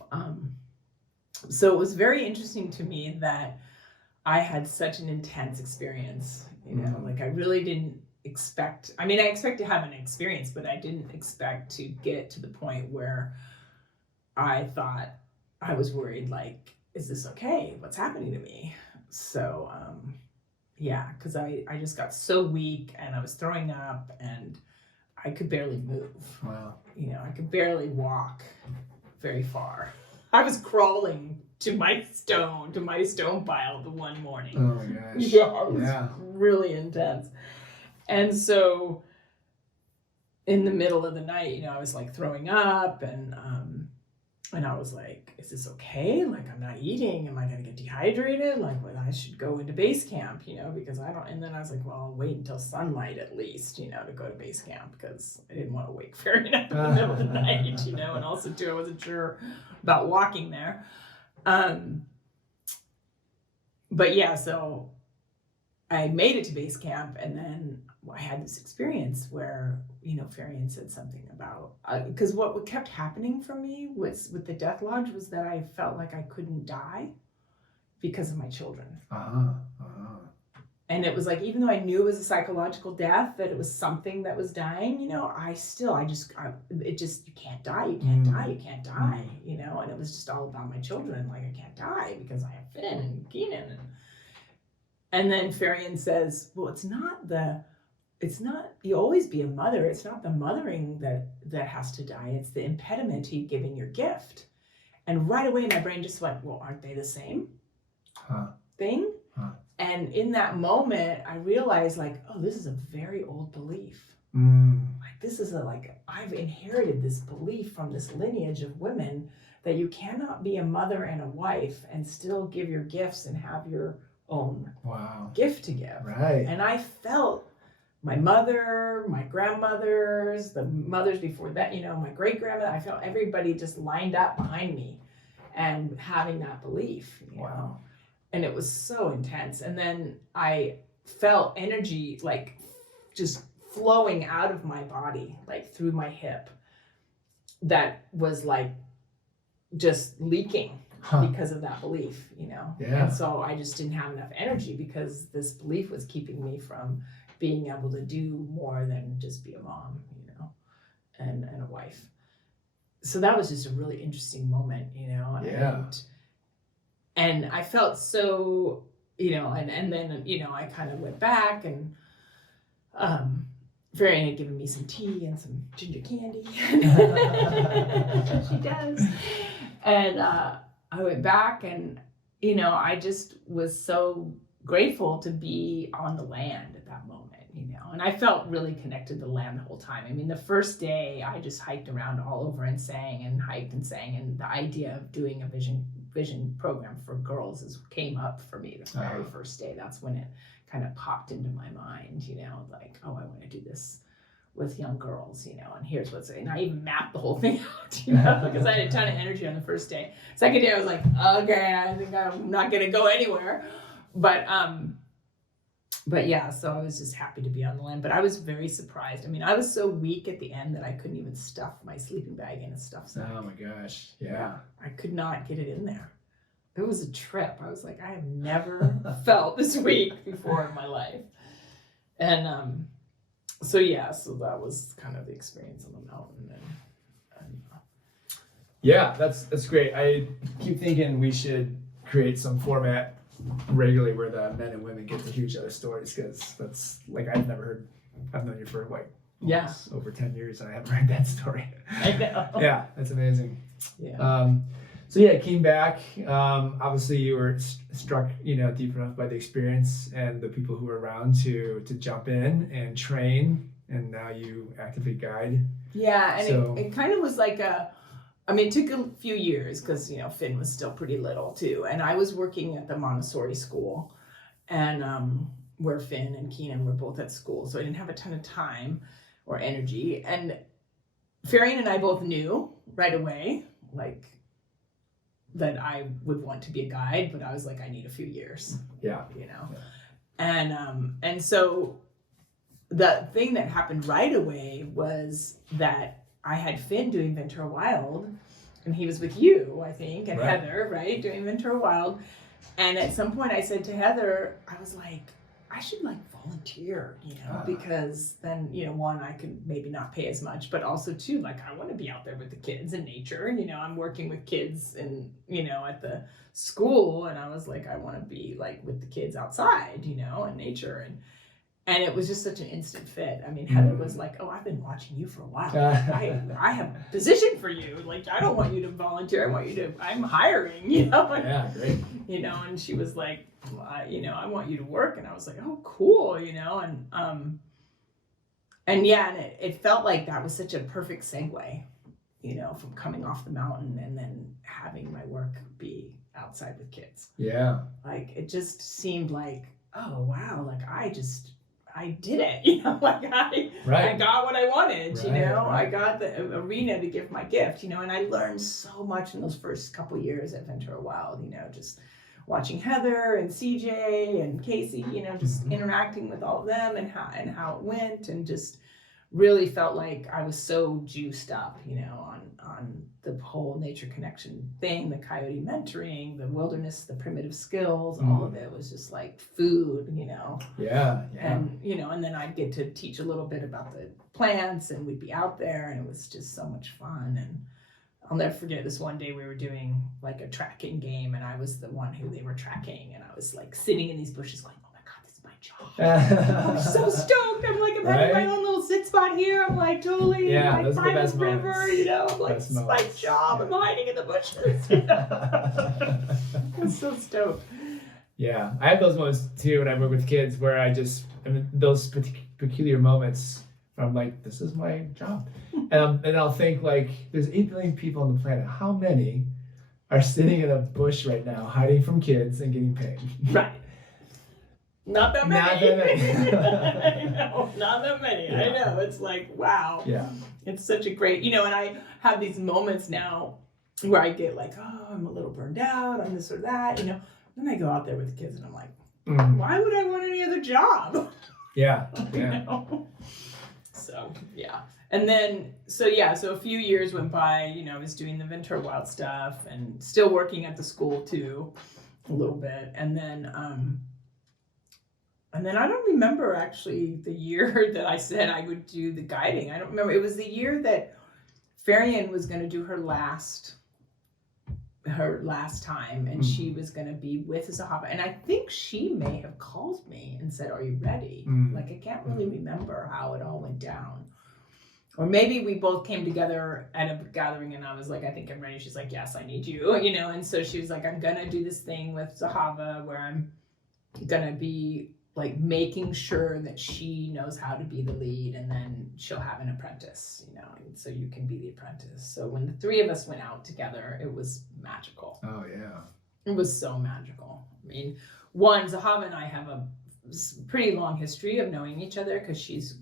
So it was very interesting to me that I had such an intense experience, you know, like I really didn't expect, I mean, I expected to have an experience, but I didn't expect to get to the point where I thought I was worried, like, is this okay? What's happening to me? So, yeah, because I just got so weak, and I was throwing up, and I could barely move. Wow. You know, I could barely walk very far. I was crawling to my stone pile the one morning. Oh my gosh. Yeah, it was really intense. And so in the middle of the night, you know, I was like throwing up, and I was like, is this okay? Like, I'm not eating. Am I going to get dehydrated? Like, well, I should go into base camp, you know, because I don't. And then I was like, well, I'll wait until sunlight at least, you know, to go to base camp, because I didn't want to wake Farian up in the middle of the night, you know, and also too, I wasn't sure about walking there. But yeah, so I made it to base camp, and then I had this experience where, you know, Farian said something about, because what kept happening for me was with the Death Lodge was that I felt like I couldn't die because of my children. And it was like, even though I knew it was a psychological death, that it was something that was dying, you know, you can't die, you can't die, you can't die, you know, and it was just all about my children. Like, I can't die because I have Finn and Keenan. And then Farian says, well, it's not, you always be a mother. It's not the mothering that has to die. It's the impediment to you giving your gift. And right away, my brain just went, well, aren't they the same thing? And in that moment, I realized, like, oh, this is a very old belief. Like, this is I've inherited this belief from this lineage of women that you cannot be a mother and a wife and still give your gifts and have your own gift to give. Right. And I felt my mother, my grandmothers, the mothers before that, you know, my great grandmother, I felt everybody just lined up behind me and having that belief, you know. And it was so intense. And then I felt energy like just flowing out of my body, like through my hip, that was like just leaking because of that belief, you know. Yeah. And so I just didn't have enough energy because this belief was keeping me from being able to do more than just be a mom, you know, and a wife. So that was just a really interesting moment, you know. And I felt so, you know, and then, you know, I kind of went back, and Varian had given me some tea and some ginger candy. She does. And I went back, and, you know, I just was so grateful to be on the land at that moment, you know. And I felt really connected to the land the whole time. I mean, the first day I just hiked around all over and sang and hiked and sang, and the idea of doing a vision program for girls came up for me the very first day. That's when it kind of popped into my mind, you know, like, oh, I want to do this with young girls, you know, and here's what's, and I even mapped the whole thing out, you know, because I had a ton of energy on the first day. Second day I was like, okay, I think I'm not going to go anywhere. But yeah, so I was just happy to be on the land, but I was very surprised. I mean, I was so weak at the end that I couldn't even stuff my sleeping bag in a stuff sack. Oh my gosh. Yeah. I could not get it in there. It was a trip. I was like, I have never felt this weak before in my life. And so that was kind of the experience on the mountain. Yeah, that's great. I keep thinking we should create some format regularly where the men and women get to hear each other's stories, because that's like, I've known you for over 10 years, and I haven't heard that story. I know. Yeah, that's amazing. Yeah. So yeah, came back. Obviously you were struck, you know, deep enough by the experience and the people who were around to jump in and train, and now you actively guide. Yeah, and so, it kind of was like it took a few years because, you know, Finn was still pretty little too. And I was working at the Montessori school, and where Finn and Keenan were both at school. So I didn't have a ton of time or energy. And Farian and I both knew right away, like, that I would want to be a guide, but I was like, I need a few years. Yeah. You know? Yeah. And so the thing that happened right away was that I had Finn doing Ventura Wild, and he was with you, I think, and Heather, right, doing Ventura Wild. And at some point I said to Heather, I was like, I should like volunteer, you know, because then, you know, one, I could maybe not pay as much, but also two, like, I want to be out there with the kids in nature. You know, I'm working with kids and, you know, at the school, and I was like, I want to be like with the kids outside, you know, in nature. And it was just such an instant fit. I mean, Heather was like, oh, I've been watching you for a while. I have a position for you. Like, I don't want you to volunteer. I'm hiring, you know? Yeah, great. You know, and she was like, you know, I want you to work. And I was like, oh, cool, you know? And it felt like that was such a perfect segue, you know, from coming off the mountain and then having my work be outside with kids. Yeah. Like, it just seemed like, oh, wow, like, I did it, you know, like I got what I wanted, you know, I got the arena to give my gift, you know, and I learned so much in those first couple years at Ventura Wild, you know, just watching Heather and CJ and Casey, you know, just interacting with all of them and how it went, and just really felt like I was so juiced up, you know, on the whole nature connection thing, the coyote mentoring, the wilderness, the primitive skills, all of it was just like food, you know. Yeah. And, you know, and then I'd get to teach a little bit about the plants, and we'd be out there, and it was just so much fun. And I'll never forget this one day we were doing like a tracking game, and I was the one who they were tracking, and I was like sitting in these bushes going, oh my God, this is my job. I'm so stoked. I'm like, I'm having my own little sit spot here. I'm like totally like by the river, moments. You know, I'm like, this is my job. I'm hiding in the bushes. You know? I'm so stoked. Yeah, I have those moments too when I work with kids where those peculiar moments where I'm like, this is my job. And I'll think like, there's 8 billion people on the planet. How many are sitting in a bush right now, hiding from kids and getting paid? Right. Not that many. Not that many. I know, not that many. Yeah. I know. It's like, wow. Yeah. It's such a great, you know, and I have these moments now where I get like, oh, I'm a little burned out on this or that, you know. Then I go out there with the kids and I'm like, why would I want any other job? Yeah. You know? So, yeah. And then, so a few years went by, you know, I was doing the Ventura Wild stuff and still working at the school too, a little bit. And then I don't remember actually the year that I said I would do the guiding. I don't remember. It was the year that Farian was going to do her last time, and she was going to be with Zahava. And I think she may have called me and said, are you ready? Like, I can't really remember how it all went down. Or maybe we both came together at a gathering and I was like, I think I'm ready. She's like, yes, I need you, you know? And so she was like, I'm going to do this thing with Zahava where I'm going to be like making sure that she knows how to be the lead, and then she'll have an apprentice, you know, and so you can be the apprentice. So when the 3 of us went out together, it was magical. Oh, yeah. It was so magical. I mean, Zahava and I have a pretty long history of knowing each other because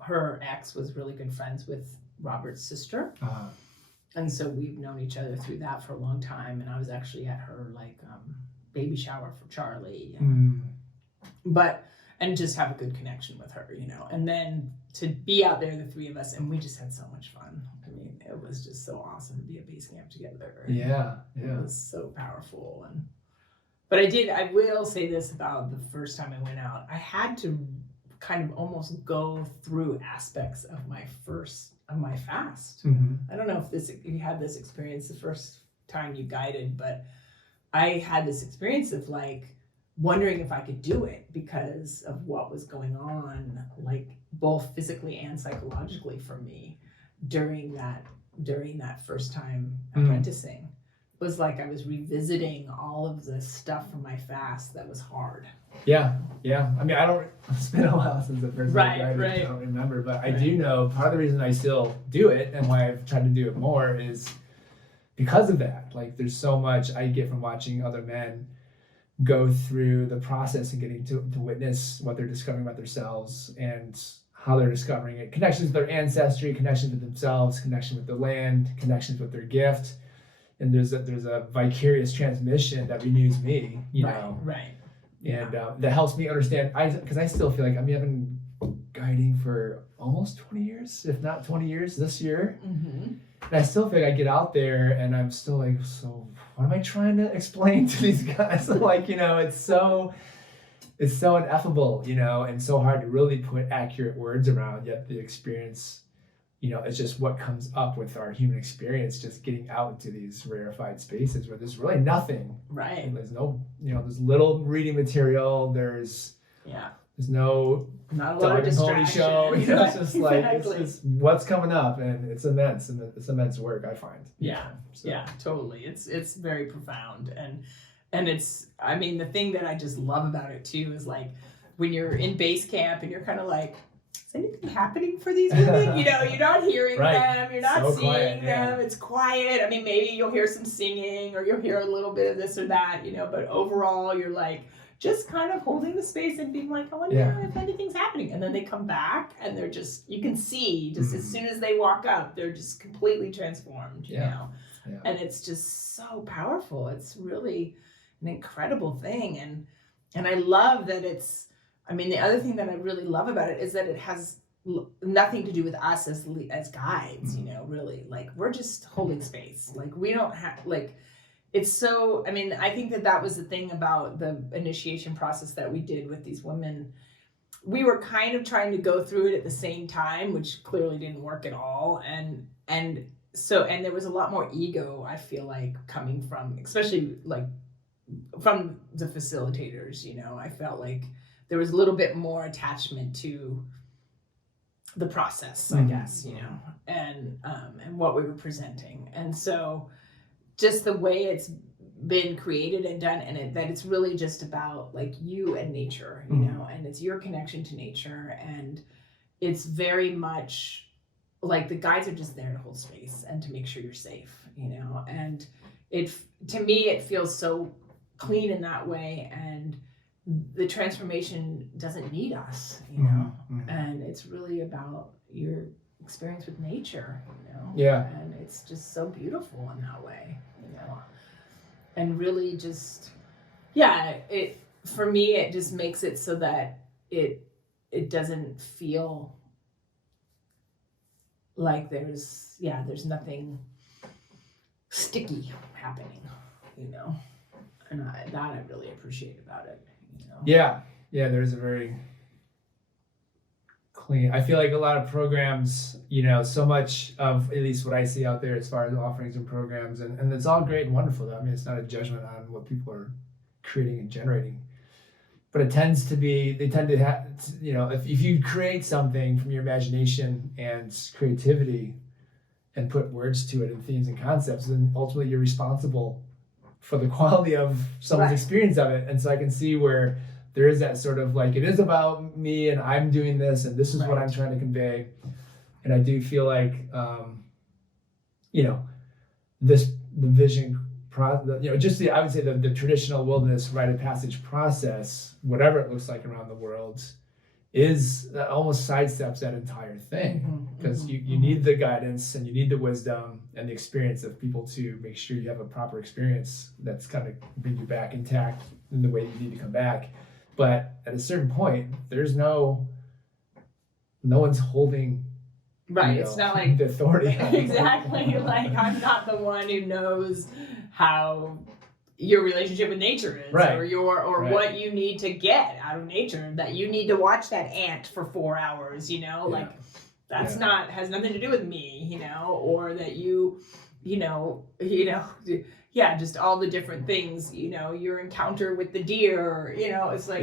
her ex was really good friends with Robert's sister. And so we've known each other through that for a long time. And I was actually at her like baby shower for Charlie. And just have a good connection with her, you know. And then to be out there, the 3 of us, and we just had so much fun. I mean, it was just so awesome to be at base camp together. Yeah. It was so powerful. But I will say this about the first time I went out. I had to kind of almost go through aspects of my fast. I don't know if you had this experience the first time you guided, but I had this experience of like wondering if I could do it because of what was going on, like both physically and psychologically for me during that first time apprenticing. It was like I was revisiting all of the stuff from my fast that was hard. Yeah. I mean, it's been a while since the first time I guided, I don't remember, but I do know part of the reason I still do it and why I've tried to do it more is because of that. Like, there's so much I get from watching other men go through the process and getting to witness what they're discovering about themselves and how they're discovering it. Connections with their ancestry, connections with themselves, connection with the land, connections with their gift. And there's a vicarious transmission that renews me, you know. Right. And that helps me understand, because I still feel like I've been guiding for almost 20 years, if not 20 years this year. And I still feel like I get out there and I'm still like, so what am I trying to explain to these guys? Like, you know, it's so ineffable, you know, and so hard to really put accurate words around, yet the experience, you know, it's just what comes up with our human experience, just getting out into these rarefied spaces where there's really nothing. Right. And there's no, you know, there's little reading material. There's no not a lot of distraction. Show. You know, it's just like, it's just what's coming up, and it's immense, and it's immense work, I find. Yeah, totally. It's very profound, and it's, I mean, the thing that I just love about it too is like when you're in base camp and you're kind of like, is anything happening for these women? You know, you're not hearing them, you're not seeing them, it's quiet. I mean, maybe you'll hear some singing or you'll hear a little bit of this or that, you know, but overall you're like just kind of holding the space and being like, I wonder if anything's happening. And then they come back and they're just, you can see just as soon as they walk up, they're just completely transformed, you know? Yeah. And it's just so powerful. It's really an incredible thing. And I love that it's, I mean, the other thing that I really love about it is that it has nothing to do with us as guides, you know, really. Like, we're just holding space. Like, we don't have, like, it's so, I mean, I think that was the thing about the initiation process that we did with these women. We were kind of trying to go through it at the same time, which clearly didn't work at all. And there was a lot more ego, I feel like, coming from, especially like from the facilitators, you know. I felt like there was a little bit more attachment to the process, I guess, you know, and what we were presenting. And so just the way it's been created and done, and that it's really just about like you and nature, you know, and it's your connection to nature. And it's very much like the guides are just there to hold space and to make sure you're safe, you know. And to me, it feels so clean in that way. And the transformation doesn't need us, you know. And it's really about your experience with nature, you know. Yeah. And it's just so beautiful in that way, you know. And really just, for me, it just makes it so that it doesn't feel like there's nothing sticky happening, you know. And I really appreciate about it, you know. Yeah, there's a very clean, I feel like a lot of programs, you know, so much of at least what I see out there as far as offerings and programs, and it's all great and wonderful. I mean, it's not a judgment on what people are creating and generating, but they tend to have, you know, if you create something from your imagination and creativity and put words to it and themes and concepts, then ultimately you're responsible for the quality of someone's experience of it. And so I can see where there is that sort of like, it is about me and I'm doing this and this is what I'm trying to convey. And I do feel like, you know, the vision, you know, just I would say the traditional wilderness rite of passage process, whatever it looks like around the world, is almost sidesteps that entire thing, because you need the guidance and you need the wisdom and the experience of people to make sure you have a proper experience that's kind of bring you back intact in the way you need to come back. But at a certain point, there's no one's holding it's not like the authority. Exactly. Like, I'm not the one who knows how your relationship with nature is, or what you need to get out of nature, that you need to watch that ant for 4 hours, you know, like that's has nothing to do with me, you know, or that you know, just all the different things, you know, your encounter with the deer, you know, it's like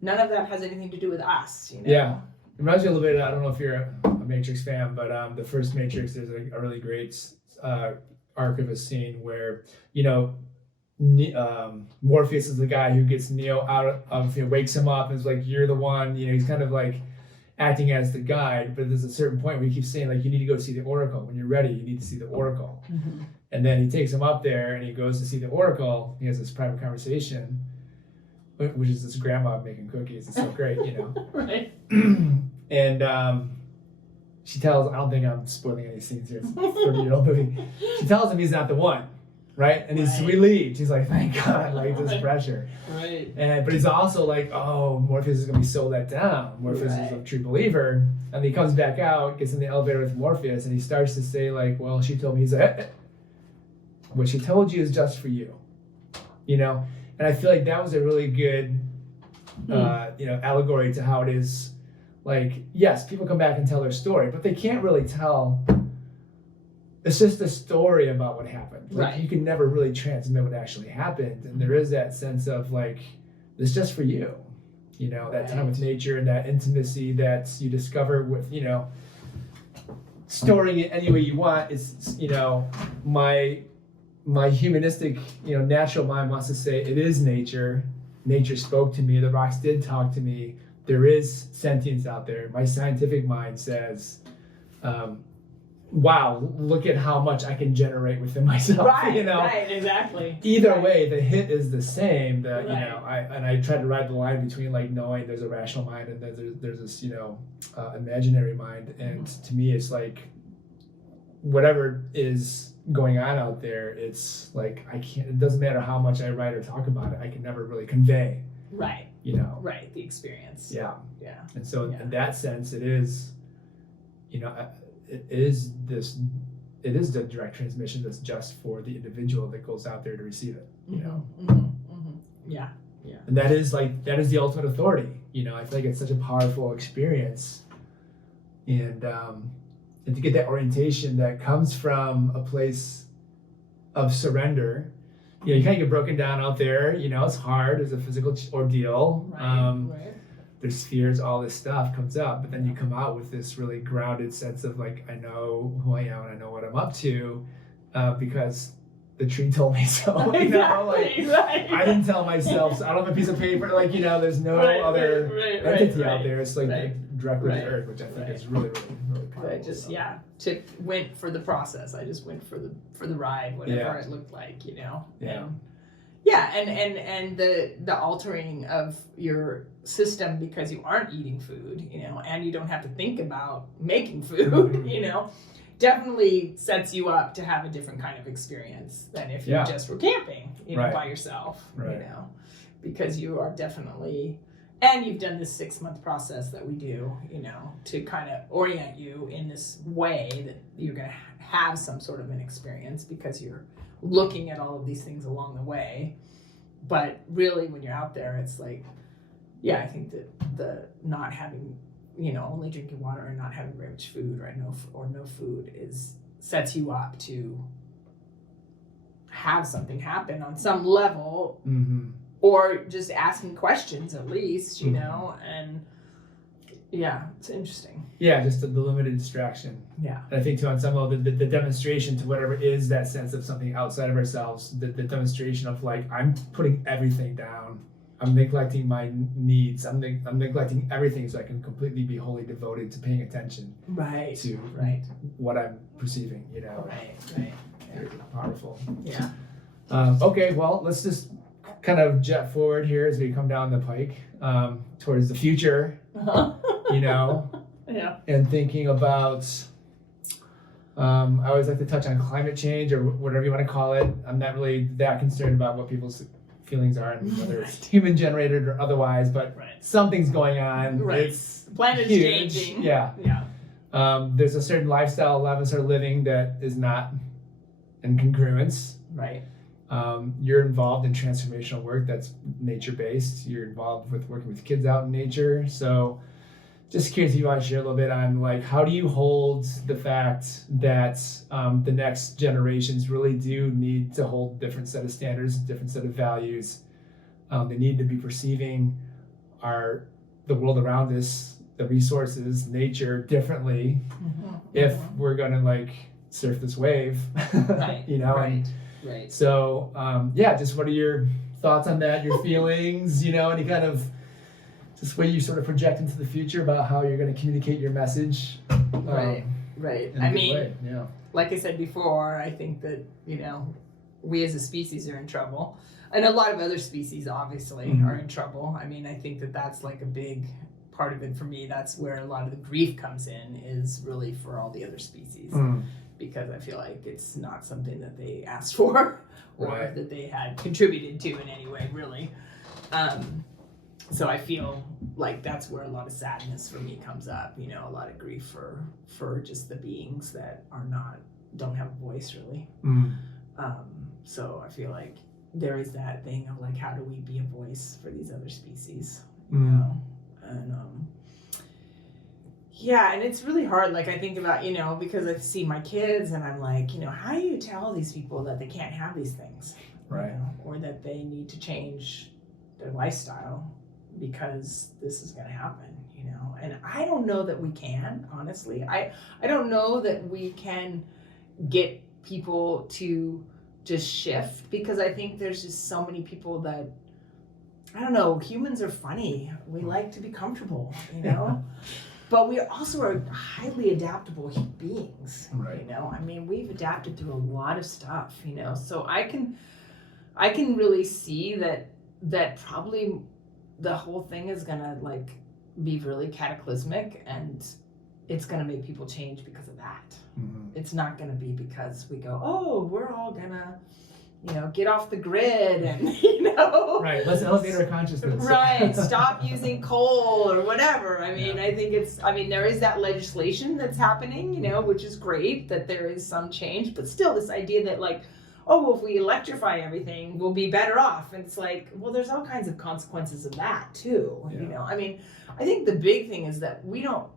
none of that has anything to do with us, you know. Yeah. It reminds me a little bit, I don't know if you're a Matrix fan, but the first Matrix, there's a really great arc of a scene where, you know, Morpheus is the guy who gets Neo out of, wakes him up and is like, you're the one, you know, he's kind of like acting as the guide, but there's a certain point where he keeps saying, like, you need to go see the Oracle. When you're ready, you need to see the Oracle. And then he takes him up there and he goes to see the Oracle. He has this private conversation, which is this grandma making cookies. It's so great, you know. And she tells, I don't think I'm spoiling any scenes here, it's a 30-year-old movie. She tells him he's not the one. Right, and he's relieved. He's like, "Thank God!" Like this pressure. But he's also like, "Oh, Morpheus is gonna be so let down. Morpheus is a true believer." And he comes back out, gets in the elevator with Morpheus, and he starts to say, like, "Well, she told me." He's like, "What she told you is just for you," you know. And I feel like that was a really good, you know, allegory to how it is. Like, yes, people come back and tell their story, but they can't really tell. It's just a story about what happened. Like, you can never really transmit what actually happened. And there is that sense of like, it's just for you, you know, that time with nature and that intimacy that you discover with, you know, storing it any way you want. It's, you know, my humanistic, you know, natural mind wants to say it is nature. Nature spoke to me. The rocks did talk to me. There is sentience out there. My scientific mind says, wow, look at how much I can generate within myself. You know? Exactly. Either way, the hit is the same. That you know, I try to ride the line between like knowing there's a rational mind and then there's this, you know, imaginary mind. And to me, it's like whatever is going on out there, it's like I can't. It doesn't matter how much I write or talk about it. I can never really convey. Right. You know. Right. The experience. Yeah. Yeah. And so in that sense, it is. it is the direct transmission that's just for the individual that goes out there to receive it, Yeah. And that is the ultimate authority. I feel like it's such a powerful experience, and to get that orientation that comes from a place of surrender. You kind of get broken down out there. It's hard. There's a physical ordeal. Right. There's fears. All this stuff comes up, but then you come out with this really grounded sense of like, I know who I am and I know what I'm up to, because the tree told me so. Exactly, right. I didn't tell myself. So I don't have a piece of paper. There's no other entity out there. It's like directly to earth, which I think is really, really, really powerful. I just went for the process. I just went for the ride, whatever it looked like, And the altering of your system because you aren't eating food, and you don't have to think about making food, definitely sets you up to have a different kind of experience than if you just were camping, by yourself, because you are definitely, and you've done this 6-month process that we do, to kind of orient you in this way that you're going to have some sort of an experience because you're looking at all of these things along the way. But really when you're out there, it's like, I think that the not having, only drinking water and not having very much food or no food sets you up to have something happen on some level, or just asking questions at least, and it's interesting. Yeah, just the limited distraction. Yeah. And I think too on some level the demonstration to whatever is that sense of something outside of ourselves, the demonstration of like, I'm putting everything down. I'm neglecting my needs. I'm neglecting everything so I can completely be wholly devoted to paying attention to what I'm perceiving, Right. Very powerful. Yeah. Okay, well, let's just kind of jet forward here as we come down the pike towards the future, and thinking about, I always like to touch on climate change or whatever you want to call it. I'm not really that concerned about what people's feelings are and whether it's human generated or otherwise, but something's going on. It's the planet's huge. changing. There's a certain lifestyle a lot of us are living that is not in congruence. You're involved in transformational work that's nature based. You're involved with working with kids out in nature. So just curious if you want to share a little bit on like, how do you hold the fact that the next generations really do need to hold a different set of standards, different set of values. They need to be perceiving the world around us, the resources, nature differently if we're going to like surf this wave, Right. So, just what are your thoughts on that, your feelings, any kind of just way you sort of project into the future about how you're going to communicate your message. Right. I mean, like I said before, I think that, we as a species are in trouble. And a lot of other species, obviously, are in trouble. I mean, I think that that's like a big part of it for me. That's where a lot of the grief comes in, is really for all the other species. Because I feel like it's not something that they asked for or that they had contributed to in any way, really. So I feel like that's where a lot of sadness for me comes up, a lot of grief for just the beings that don't have a voice, really. So I feel like there is that thing of like, how do we be a voice for these other species, you know? And and it's really hard. Like I think about, because I see my kids and I'm like, how do you tell these people that they can't have these things, or that they need to change their lifestyle because this is going to happen, and I don't know that we can, honestly. I don't know that we can get people to just shift, because I think there's just so many people that, I don't know, humans are funny. We like to be comfortable, but we also are highly adaptable beings, I mean, we've adapted through a lot of stuff, so I can really see that probably the whole thing is gonna like be really cataclysmic, and it's gonna make people change because of that. It's not gonna be because we go, oh, we're all gonna get off the grid and, Right, let's elevate our consciousness. Right, stop using coal or whatever. I mean, I think there is that legislation that's happening, which is great that there is some change, but still this idea that like, oh, well, if we electrify everything, we'll be better off. And it's like, well, there's all kinds of consequences of that too, I mean, I think the big thing is that we don't,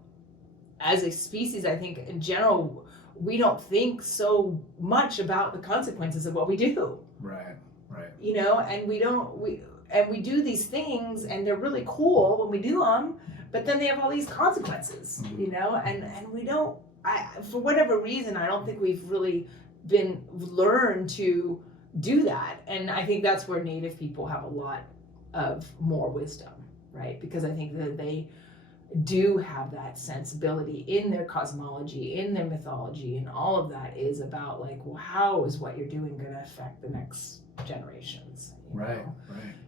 as a species, I think in general, we don't think so much about the consequences of what we do. Right. And we do these things and they're really cool when we do them, but then they have all these consequences, and we don't, for whatever reason, I don't think we've really learned to do that. And I think that's where Native people have a lot of more wisdom, right? Because I think that they do have that sensibility in their cosmology, in their mythology, and all of that is about like, well, how is what you're doing going to affect the next generations? Right.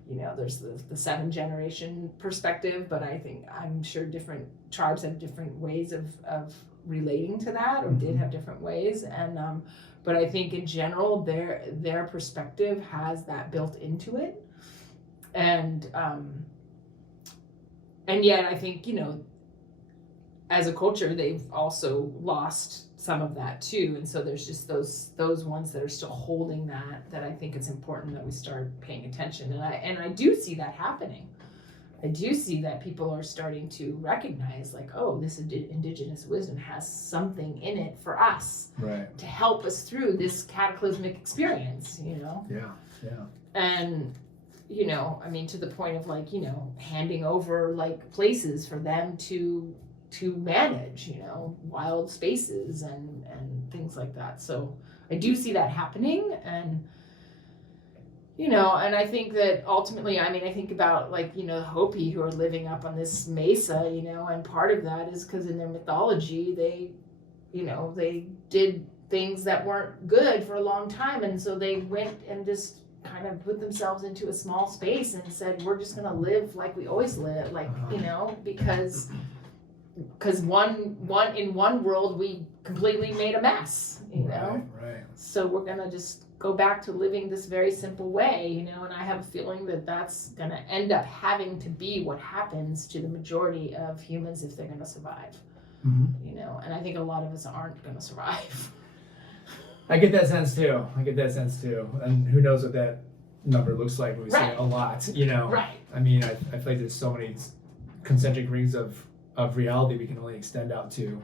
There's the 7 generation perspective, but I'm sure different tribes have different ways of relating to that, or did have different ways. And but I think in general, their perspective has that built into it, and yet I think, as a culture, they've also lost some of that too. And so there's just those ones that are still holding that I think it's important that we start paying attention. And I do see that happening. I do see that people are starting to recognize like, oh, this Indigenous wisdom has something in it for us, right, to help us through this cataclysmic experience, Yeah. And I mean, to the point of like, handing over like places for them to manage, wild spaces and things like that. So I do see that happening. And, and I think that ultimately, I mean, I think about like, the Hopi who are living up on this mesa, and part of that is because in their mythology, they did things that weren't good for a long time. And so they went and just kind of put themselves into a small space and said, we're just going to live like we always live, like, because in one world we completely made a mess, Right. So we're going to just go back to living this very simple way, and I have a feeling that that's going to end up having to be what happens to the majority of humans if they're going to survive, and I think a lot of us aren't going to survive. I get that sense too. And who knows what that number looks like when we say it a lot, Right. I mean, I feel like there's so many concentric rings of reality we can only extend out to,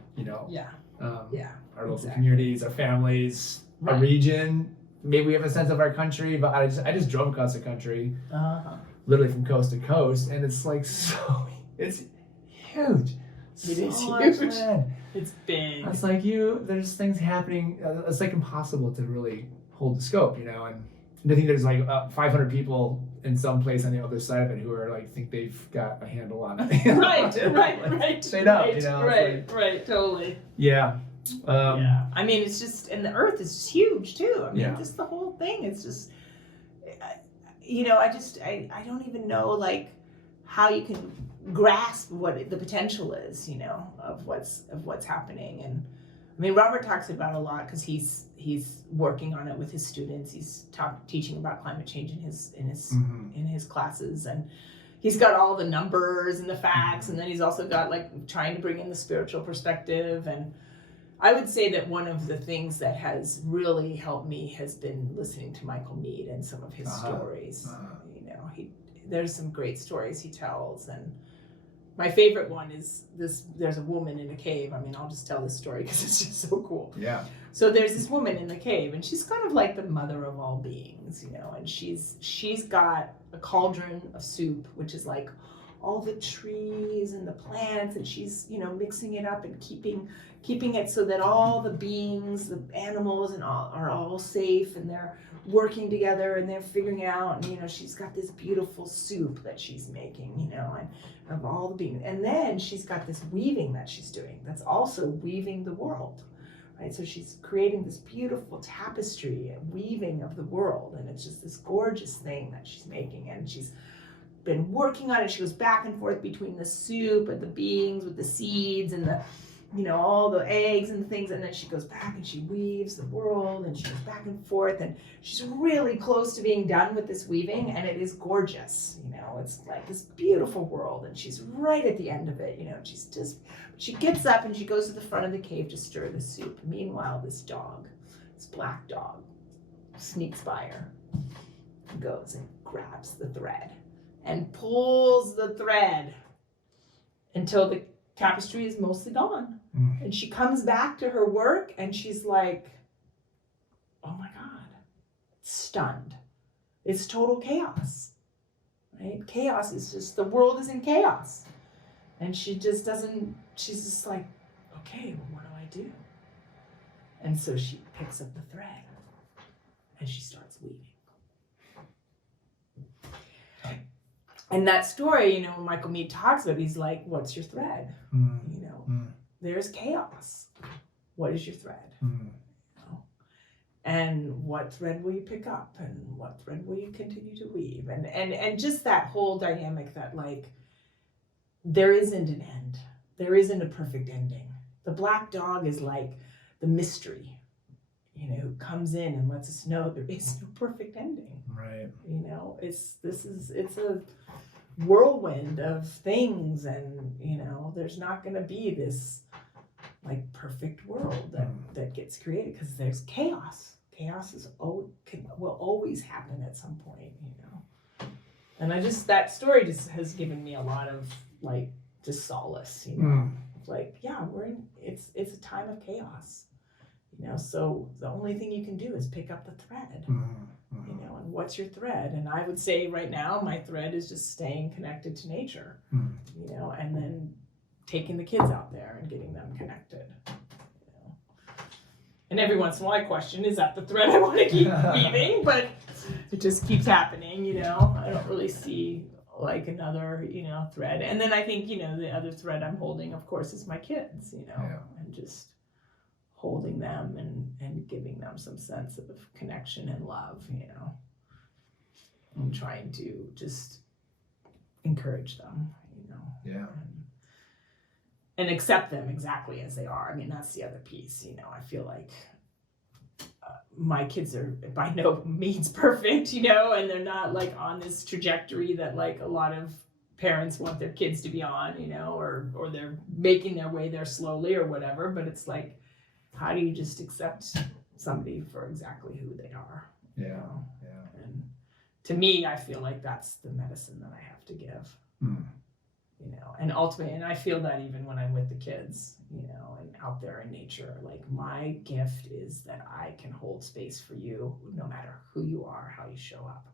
our local communities, our families, our region. Maybe we have a sense of our country, but I just drove across the country, literally from coast to coast, and it's like it's huge. It is huge. It's big. It's like there's things happening. It's like impossible to really hold the scope, and I think there's like 500 people in some place on the other side of it who are like think they've got a handle on it. Right. Straight up, Right, totally. Yeah. I mean, it's just, and the Earth is just huge too. I mean, just the whole thing. It's just, I don't even know like how you can grasp what the potential is, of what's happening. And I mean, Robert talks about it a lot because he's working on it with his students. He's teaching about climate change in his classes, and he's got all the numbers and the facts, and then he's also got like trying to bring in the spiritual perspective. And I would say that one of the things that has really helped me has been listening to Michael Mead and some of his stories. There's some great stories he tells, and my favorite one is this. There's a woman in a cave. I mean, I'll just tell this story because it's just so cool. Yeah. So there's this woman in the cave, and she's kind of like the mother of all beings, and she's got a cauldron of soup, which is like all the trees and the plants, and she's mixing it up and keeping it so that all the beings, the animals, and all are all safe, and they're working together, and they're figuring out, and she's got this beautiful soup that she's making, and of all the beings. And then she's got this weaving that she's doing that's also weaving the world, right? So she's creating this beautiful tapestry and weaving of the world, and it's just this gorgeous thing that she's making, and she's been working on it. She goes back and forth between the soup and the beings with the seeds and all the eggs and things, and then she goes back and she weaves the world, and she goes back and forth, and she's really close to being done with this weaving, and it is gorgeous. It's like this beautiful world, and she's right at the end of it. She gets up and she goes to the front of the cave to stir the soup. Meanwhile, this black dog, sneaks by her and goes and grabs the thread and pulls the thread until the tapestry is mostly gone. And she comes back to her work and she's like, oh my God, stunned. It's total chaos, right? Chaos is just, the world is in chaos. And she just doesn't, she's just like, okay, well, what do? And so she picks up the thread and she starts weaving. And that story, when Michael Meade talks about it, he's like, what's your thread? There's chaos. What is your thread? And what thread will you pick up? And what thread will you continue to weave? And just that whole dynamic that like, there isn't an end. There isn't a perfect ending. The black dog is like the mystery, who comes in and lets us know there is no perfect ending. Right. It's a whirlwind of things, and there's not going to be this like perfect world that gets created, because there's chaos. Chaos will always happen at some point. And that story just has given me a lot of like just solace. Like, yeah, it's a time of chaos. So the only thing you can do is pick up the thread. And what's your thread? And I would say right now my thread is just staying connected to nature. And then taking the kids out there and getting them connected. And every once in a while I question, is that the thread I want to keep weaving? But it just keeps happening, I don't really see like another, thread. And then I think, the other thread I'm holding, of course, is my kids, and just holding them and giving them some sense of connection and love, and trying to just encourage them, Yeah. and accept them exactly as they are. I mean, that's the other piece, I feel like my kids are by no means perfect, and they're not like on this trajectory that like a lot of parents want their kids to be on, or they're making their way there slowly or whatever. But it's like, how do you just accept somebody for exactly who they are? Yeah. And to me, I feel like that's the medicine that I have to give. And ultimately, and I feel that even when I'm with the kids, and out there in nature, like my gift is that I can hold space for you no matter who you are, how you show up,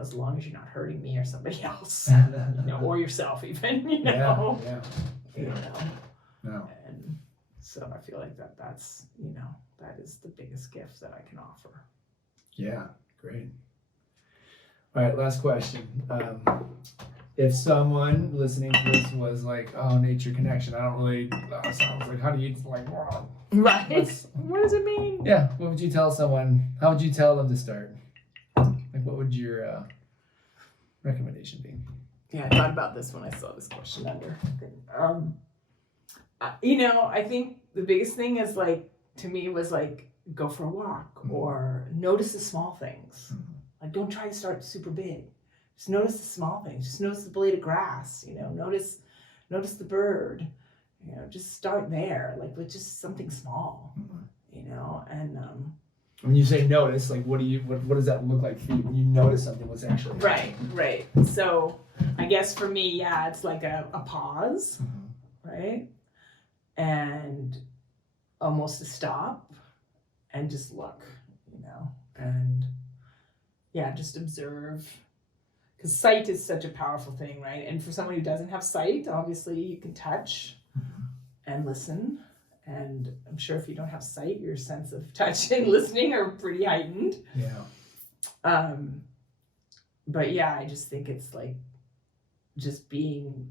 as long as you're not hurting me or somebody else, or yourself even, Yeah. No. And so I feel like that's, that is the biggest gift that I can offer. Yeah, great. All right, last question. If someone listening to this was like, oh, nature connection, I don't really, sounds like, how do you, like, wow. Right. What does it mean? Yeah, what would you tell someone? How would you tell them to start? Like, what would your recommendation be? Yeah, I thought about this when I saw this question under. I think the biggest thing is like, to me, was like, go for a walk or notice the small things. Like, don't try to start super big. Just notice the small things. Just notice the blade of grass, notice the bird, just start there, like with just something small, and when you say notice, like what does that look like for you? When you notice something, what's actually right. So I guess for me, yeah, it's like a pause, right? And almost a stop and just look, and yeah, just observe. Because sight is such a powerful thing, right? And for someone who doesn't have sight, obviously you can touch and listen. And I'm sure if you don't have sight, your sense of touch and listening are pretty heightened. Yeah. But yeah, I just think it's like just being,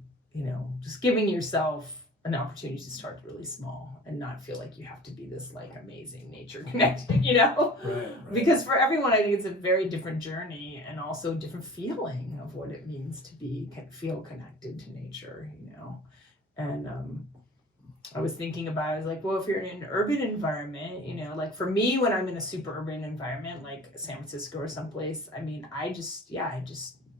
just giving yourself an opportunity to start really small and not feel like you have to be this like amazing nature connected, Right. Because for everyone, I think it's a very different journey and also a different feeling of what it means to feel connected to nature, and I was thinking about, I was like, well, if you're in an urban environment, you know, like for me, when I'm in a super urban environment, like San Francisco or someplace, I mean, I just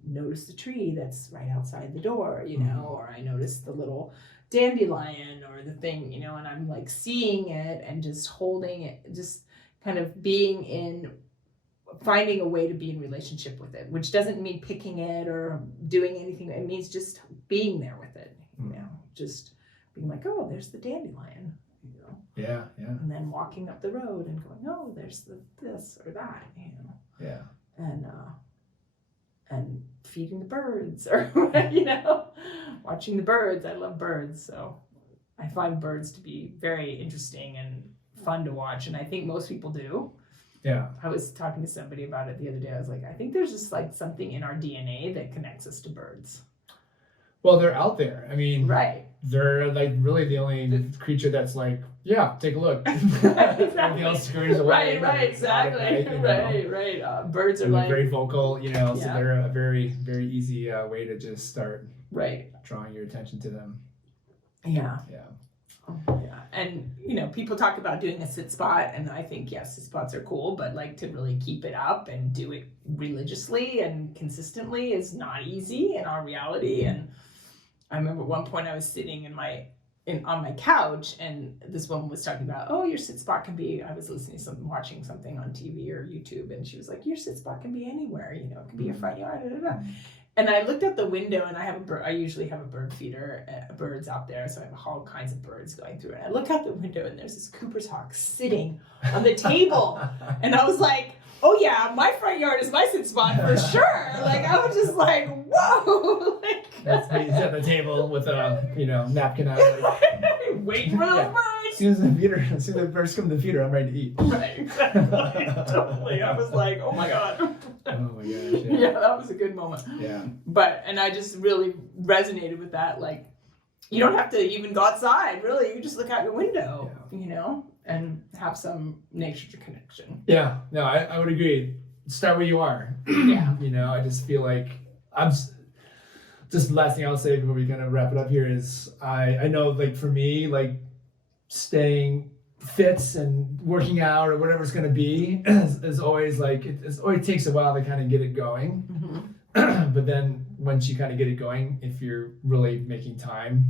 notice the tree that's right outside the door, you know, or I notice the little dandelion or the thing, you know, and I'm like seeing it and just holding it, just kind of finding a way to be in relationship with it, which doesn't mean picking it or doing anything. It means just being there with it, you know, just being like, oh, there's the dandelion, you know. Yeah. And then walking up the road and going, oh, there's this or that, you know. Yeah. And feeding the birds, or you know, watching the birds. I love birds, so I find birds to be very interesting and fun to watch, and I think most people do. Yeah. I was talking to somebody about it the other day. I was like, I think there's just like something in our DNA that connects us to birds. Well, they're out there. I mean, right. They're like really the only creature that's like, yeah, take a look. Exactly. Everything else scurries away. Right, exactly. Right. Birds are like very vocal, you know, so yeah. they're a very, very easy way to just start drawing your attention to them. Yeah. Yeah. Yeah. And, you know, people talk about doing a sit spot, and I think, yes, sit spots are cool, but like to really keep it up and do it religiously and consistently is not easy in our reality. And I remember at one point I was sitting on my couch, and this woman was talking about, oh, your sit spot can be, I was listening to something, watching something on TV or YouTube, and she was like, your sit spot can be anywhere, you know, it can be your front yard, And I looked out the window, and I usually have a bird feeder, birds out there, so I have all kinds of birds going through. And I look out the window, and there's this Cooper's hawk sitting on the table, and I was like, oh yeah, my front yard is my sit spot for sure. Like I was just like, whoa, like that's me at the table with a napkin out. Like, waiting for the birds. As soon as the birds come to the feeder, I'm ready to eat. Right, exactly, totally. I was like, oh my god. Oh my gosh. Yeah, that was a good moment. Yeah. And I just really resonated with that. Like, you don't have to even go outside, really. You just look out your window, you know, and have some nature connection. Yeah, no, I would agree. Start where you are. Yeah. You know, I just feel like just the last thing I'll say before we kind of wrap it up here is I know, like, for me, like, staying fit and working out or whatever it's going to be is always like, it always takes a while to kind of get it going. Mm-hmm. But then once you kind of get it going, if you're really making time,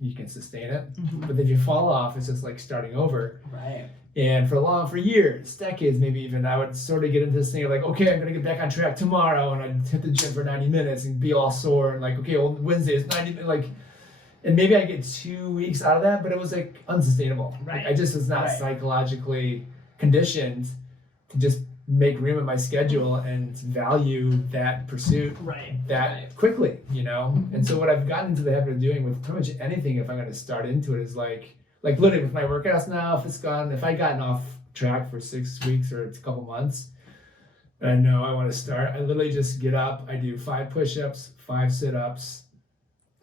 you can sustain it. Mm-hmm. But if you fall off, it's just like starting over. Right. And for years, decades, maybe even, I would sort of get into this thing of like, okay, I'm going to get back on track tomorrow, and I'd hit the gym for 90 minutes and be all sore, and like, okay, well, Wednesday is 90 minutes, like, and maybe I get 2 weeks out of that, but it was like unsustainable. Right. Like, I just was not psychologically conditioned to just make room in my schedule and value that pursuit quickly, you know? And so what I've gotten into the habit of doing with pretty much anything, if I'm going to start into it, is like literally with my workouts now, if I've gotten off track for 6 weeks or a couple months, and I know I want to start, I literally just get up, I do 5 push-ups, 5 sit-ups,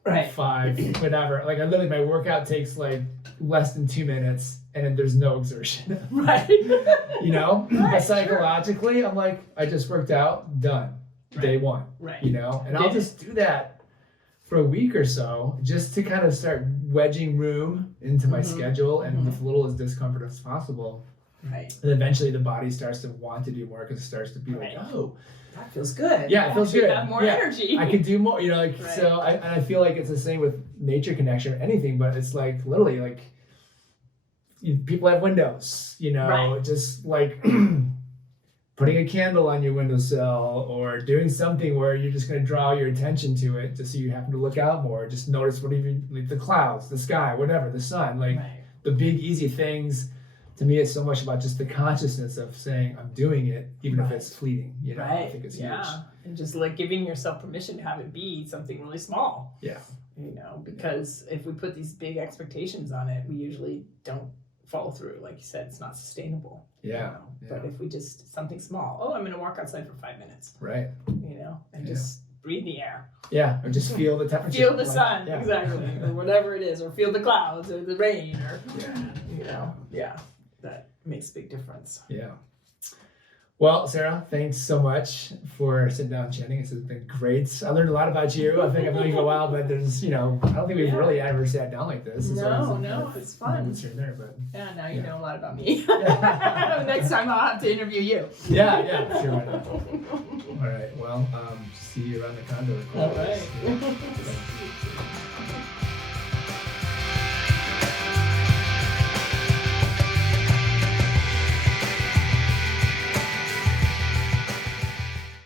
5 whatever. Like, my workout takes like less than 2 minutes, and then there's no exertion. Right. You know? But psychologically, I'm like, I just worked out, done. Day one. Right. You know? And I'll just do that for a week or so, just to kind of start wedging room into my schedule and with little as discomfort as possible. Right. And eventually the body starts to want to do more, because it starts to be like, oh, that feels good. Yeah, it feels good. Have more energy. I can do more, you know, like, so I feel like it's the same with nature connection or anything, but it's like literally like people have windows, you know, just like putting a candle on your windowsill or doing something where you're just going to draw your attention to it, just so you happen to look out more. Just notice like the clouds, the sky, whatever, the sun, like the big easy things. To me, it's so much about just the consciousness of saying, I'm doing it, even if it's fleeting, you know. I think it's huge. And just like giving yourself permission to have it be something really small. Yeah. You know, because if we put these big expectations on it, we usually don't follow through. Like you said, it's not sustainable. Yeah. You know? But if we just, something small, I'm going to walk outside for 5 minutes. Right. You know, and just breathe the air. Yeah, or just feel the temperature. Feel the sun, exactly. Or whatever it is, or feel the clouds or the rain, or, you know, that makes a big difference. Yeah. Well, Sarah, thanks so much for sitting down and chatting. This has been great. I learned a lot about you. I think I've known you for a while, but there's, I don't think we've really ever sat down like this. No, it's fun. Here and there, but yeah, now you know a lot about me. Next time I'll have to interview you. Yeah, sure. Why not? All right. Well, see you around the condo. All right.